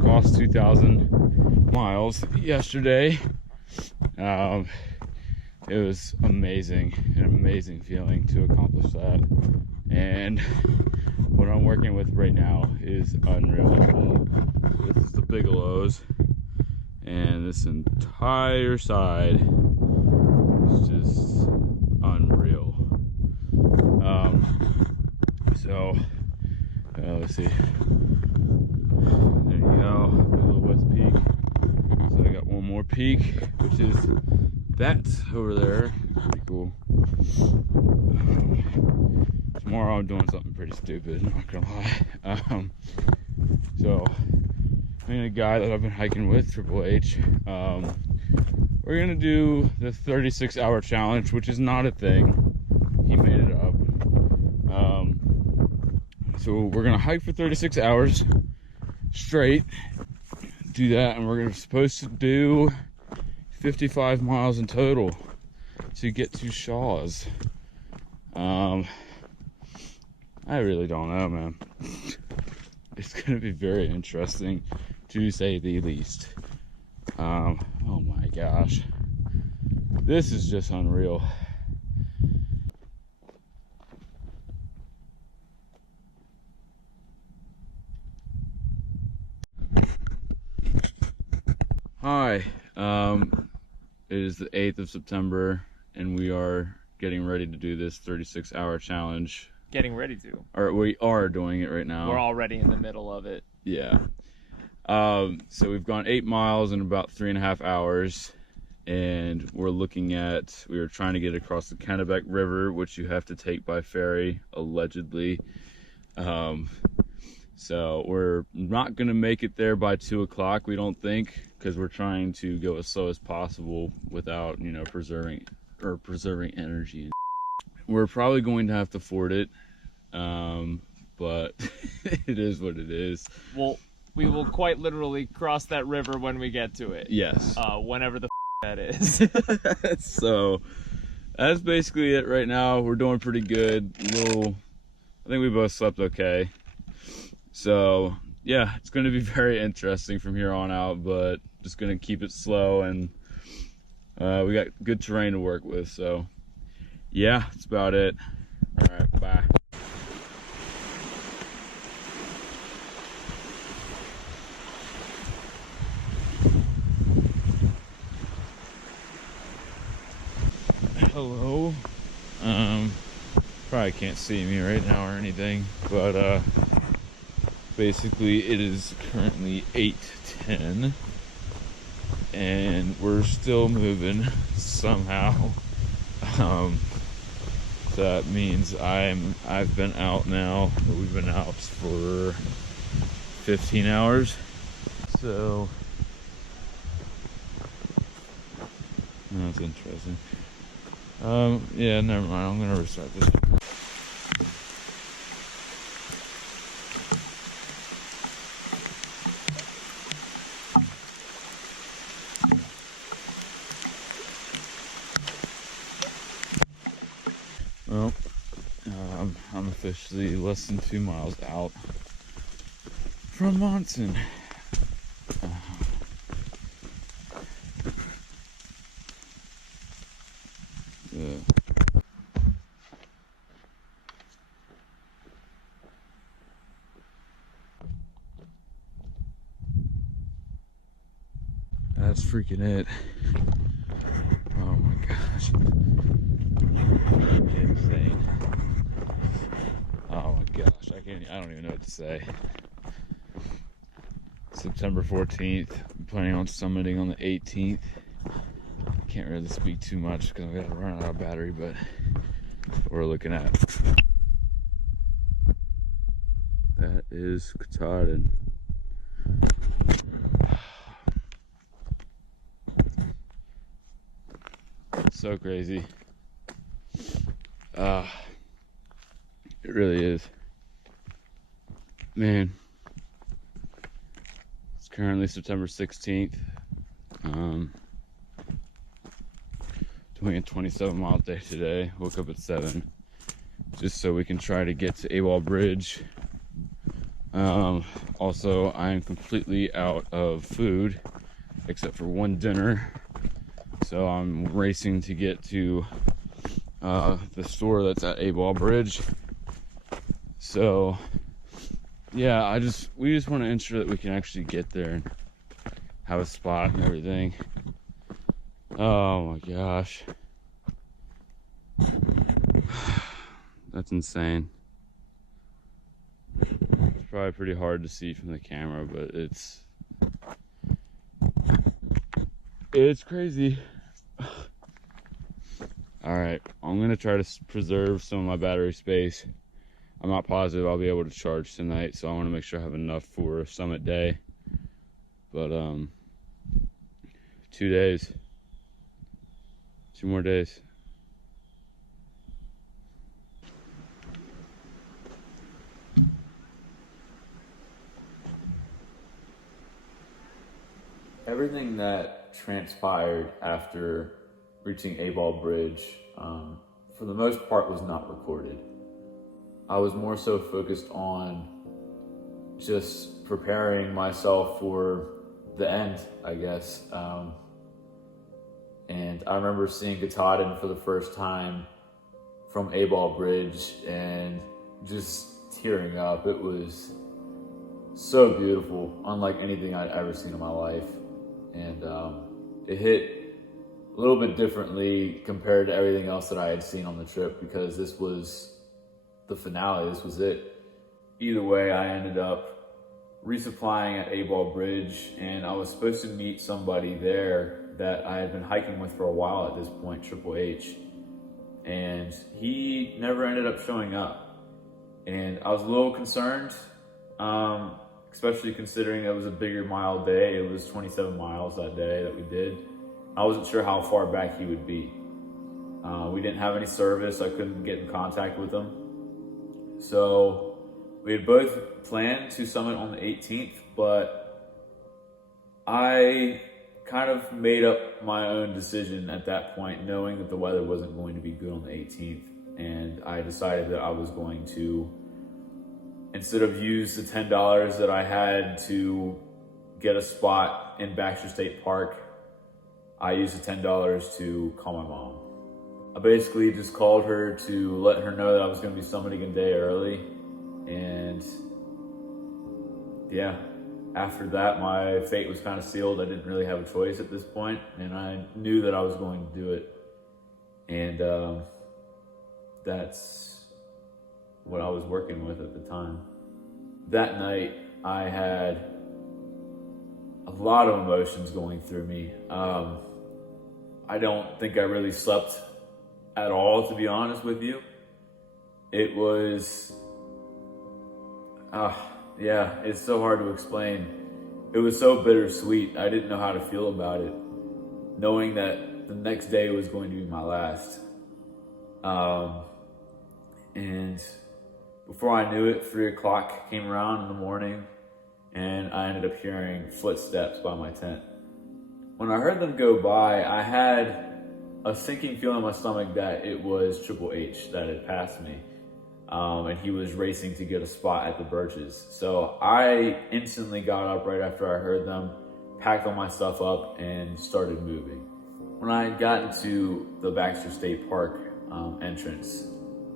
Crossed 2,000 miles yesterday. It was amazing, an amazing feeling to accomplish that. And what I'm working with right now is unreal. This is the Bigelows, and this entire side is just unreal. So let's see. There you go, Bigelow West Peak. So I got one more peak, which is that over there. Pretty cool. Tomorrow I'm doing something pretty stupid, not gonna lie. So me and a guy that I've been hiking with, AAH, we're gonna do the 36-hour challenge, which is not a thing. He made it up. So we're gonna hike for 36 hours straight, do that, and we're supposed to do 55 miles in total to get to Shaw's. I really don't know, man. It's gonna be very interesting, to say the least. Oh my gosh, this is just unreal. Hi, it is the 8th of September, and we are getting ready to do this 36-hour challenge. Getting ready to. Or we are doing it right now. We're already in the middle of it. Yeah. So we've gone 8 miles in about 3.5 hours, and we were trying to get across the Kennebec River, which you have to take by ferry, allegedly. So we're not going to make it there by 2 o'clock, we don't think, because we're trying to go as slow as possible without, preserving energy. We're probably going to have to ford it, but it is what it is. Well, we will quite literally cross that river when we get to it. Yes. Whenever the that is. So that's basically it right now. We're doing pretty good. I think we both slept okay. So yeah, it's going to be very interesting from here on out, but just going to keep it slow, and we got good terrain to work with. So yeah, that's about it. All right, bye. Hello. Probably can't see me right now or anything, but basically it is currently 8:10 and we're still moving somehow. So that means I've been out now, or we've been out for 15 hours. So that's interesting. Yeah, never mind. I'm gonna restart this. Well, I'm officially less than 2 miles out from Monson. That's freaking it. Oh my gosh. Insane. Oh my gosh. I don't even know what to say. September 14th. I'm planning on summiting on the 18th. Can't really speak too much because I'm gonna run out of battery, but that's what we're looking at. That is Katahdin. So crazy. It really is. Man. It's currently September 16th. Doing a 27-mile day today. Woke up at 7. Just so we can try to get to Awol Bridge. Also, I am completely out of food, except for one dinner. So I'm racing to get to the store that's at Awol Bridge. So yeah, we just want to ensure that we can actually get there and have a spot and everything. Oh my gosh. That's insane. It's probably pretty hard to see from the camera, but it's crazy. Alright, I'm gonna try to preserve some of my battery space. I'm not positive I'll be able to charge tonight, so I want to make sure I have enough for summit day. But 2 days, 2 more days. Everything that transpired after reaching Awol Bridge, for the most part, was not recorded. I was more so focused on just preparing myself for the end, I guess. And I remember seeing Katahdin for the first time from Awol Bridge and just tearing up. It was so beautiful, unlike anything I'd ever seen in my life. And it hit a little bit differently compared to everything else that I had seen on the trip, because this was the finale. This was it. Either way, I ended up resupplying at Awol Bridge, and I was supposed to meet somebody there that I had been hiking with for a while at this point, CO.AG, and he never ended up showing up. And I was a little concerned, especially considering it was a bigger mile day. It was 27 miles that day that we did. I wasn't sure how far back he would be. We didn't have any service. I couldn't get in contact with him. So we had both planned to summit on the 18th, but I kind of made up my own decision at that point, knowing that the weather wasn't going to be good on the 18th. And I decided that I was going to, instead of use the $10 that I had to get a spot in Baxter State Park, I used the $10 to call my mom. I basically just called her to let her know that I was going to be summiting a day early. And yeah, after that, my fate was kind of sealed. I didn't really have a choice at this point, and I knew that I was going to do it. And that's what I was working with at the time. That night, I had a lot of emotions going through me. I don't think I really slept at all, to be honest with you. It was, yeah, it's so hard to explain. It was so bittersweet. I didn't know how to feel about it, knowing that the next day was going to be my last. And before I knew it, 3 o'clock came around in the morning, and I ended up hearing footsteps by my tent. When I heard them go by, I had a sinking feeling in my stomach that it was CO.AG that had passed me. And he was racing to get a spot at the Birches. So I instantly got up right after I heard them, packed all my stuff up, and started moving. When I got into the Baxter State Park entrance,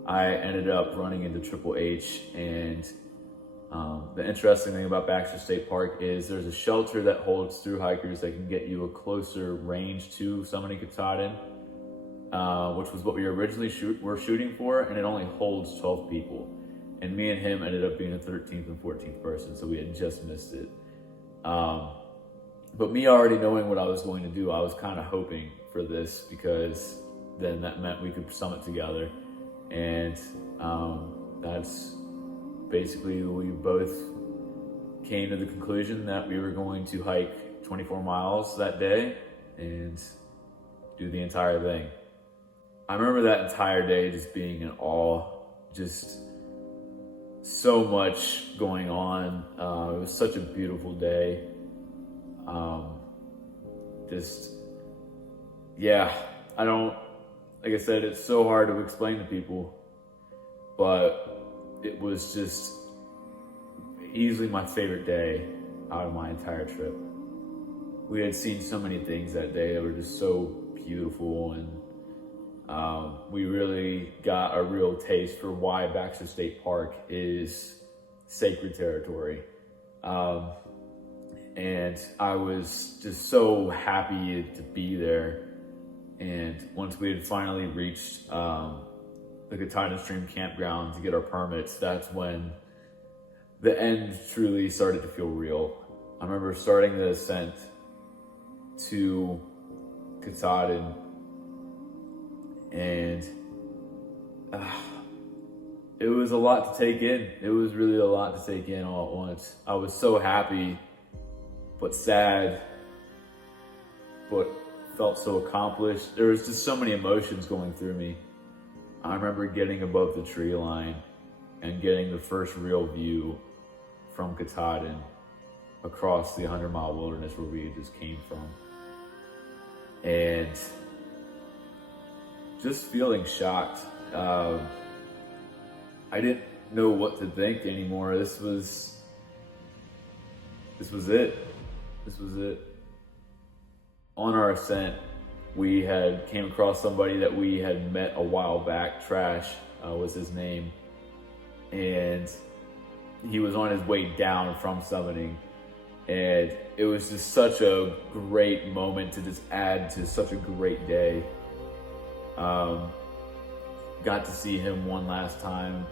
I ended up running into CO.AG, and the interesting thing about Baxter State Park is there's a shelter that holds through hikers that can get you a closer range to summiting Katahdin, which was what we originally were shooting for, and it only holds 12 people. And me and him ended up being the 13th and 14th person, so we had just missed it. But me already knowing what I was going to do, I was kind of hoping for this, because then that meant we could summit together. And that's basically, we both came to the conclusion that we were going to hike 24 miles that day and do the entire thing. I remember that entire day just being in awe, just so much going on. It was such a beautiful day. Like I said, it's so hard to explain to people, but it was just easily my favorite day out of my entire trip. We had seen so many things that day that were just so beautiful, and we really got a real taste for why Baxter State Park is sacred territory. And I was just so happy to be there. And once we had finally reached the Katahdin Stream campground to get our permits, that's when the end truly started to feel real. I remember starting the ascent to Katahdin, and it was a lot to take in. It was really a lot to take in all at once. I was so happy, but sad, but felt so accomplished. There was just so many emotions going through me. I remember getting above the tree line and getting the first real view from Katahdin across the 100-mile wilderness where we just came from. And just feeling shocked. I didn't know what to think anymore. This was it. This was it. On our ascent, we came across somebody that we had met a while back. Trash was his name. And he was on his way down from summiting. And it was just such a great moment to just add to such a great day. Got to see him one last time,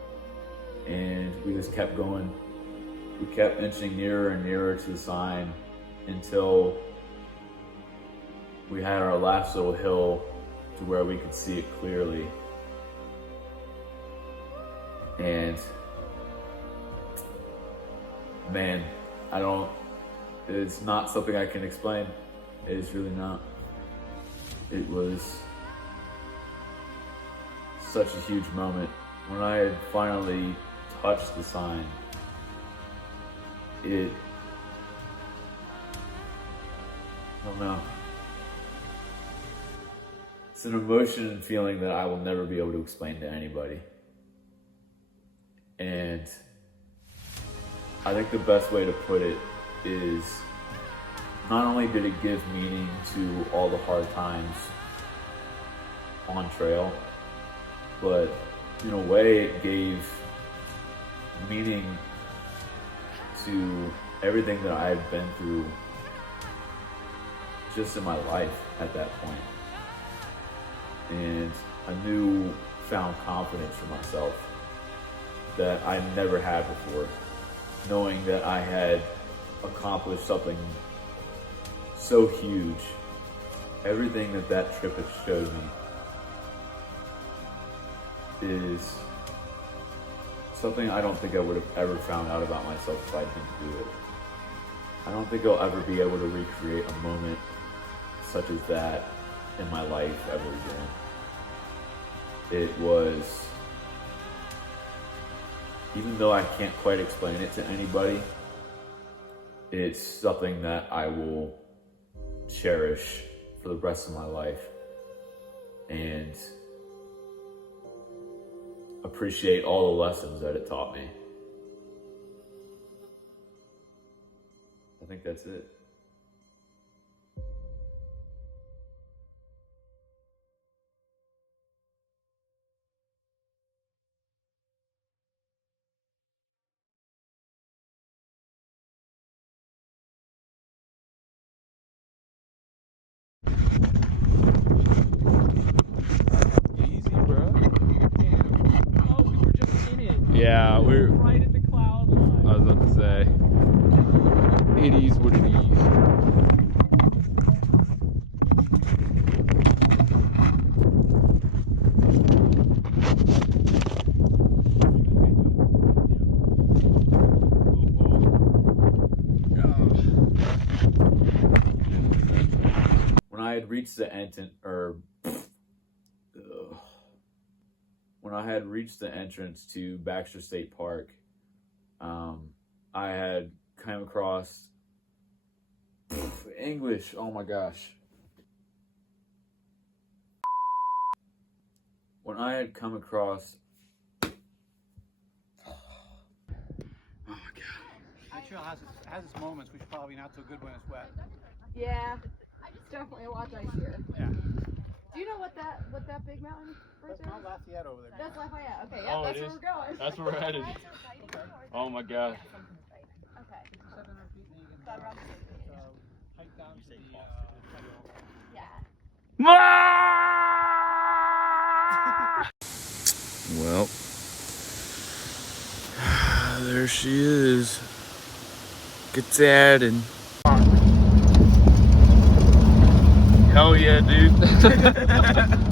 and we just kept going. we kept inching nearer and nearer to the sign until we had our last little hill to where we could see it clearly. And man, it's not something I can explain. It's really not. It was such a huge moment. When I had finally touched the sign, I don't know. It's an emotion and feeling that I will never be able to explain to anybody. And I think the best way to put it is, not only did it give meaning to all the hard times on trail, but in a way it gave meaning to everything that I had been through just in my life at that point. And a newfound confidence for myself that I never had before, knowing that I had accomplished something so huge. Everything that trip has showed me is something I don't think I would have ever found out about myself if I didn't do it. I don't think I'll ever be able to recreate a moment such as that in my life ever again. It was, even though I can't quite explain it to anybody, it's something that I will cherish for the rest of my life and appreciate all the lessons that it taught me. I think that's it. Yeah, we're right at the cloud line. I was about to say, it is what it is. When I had reached the when I had reached the entrance to Baxter State Park, I had come across English. Oh my gosh. When I had come across, Oh my god. That trail has its moments, which are probably not so good when it's wet. Yeah, it's definitely a lot dicier. Yeah. Do you know what that big mountain right That's there? Mount Lafayette over there. That's Lafayette. Okay, yeah, Oh, that's it where is? we're going. That's where we're headed. Oh my god. Okay. 700 feet, and you can hike down to the Yeah. Well, there she is. Get at and hell yeah, dude.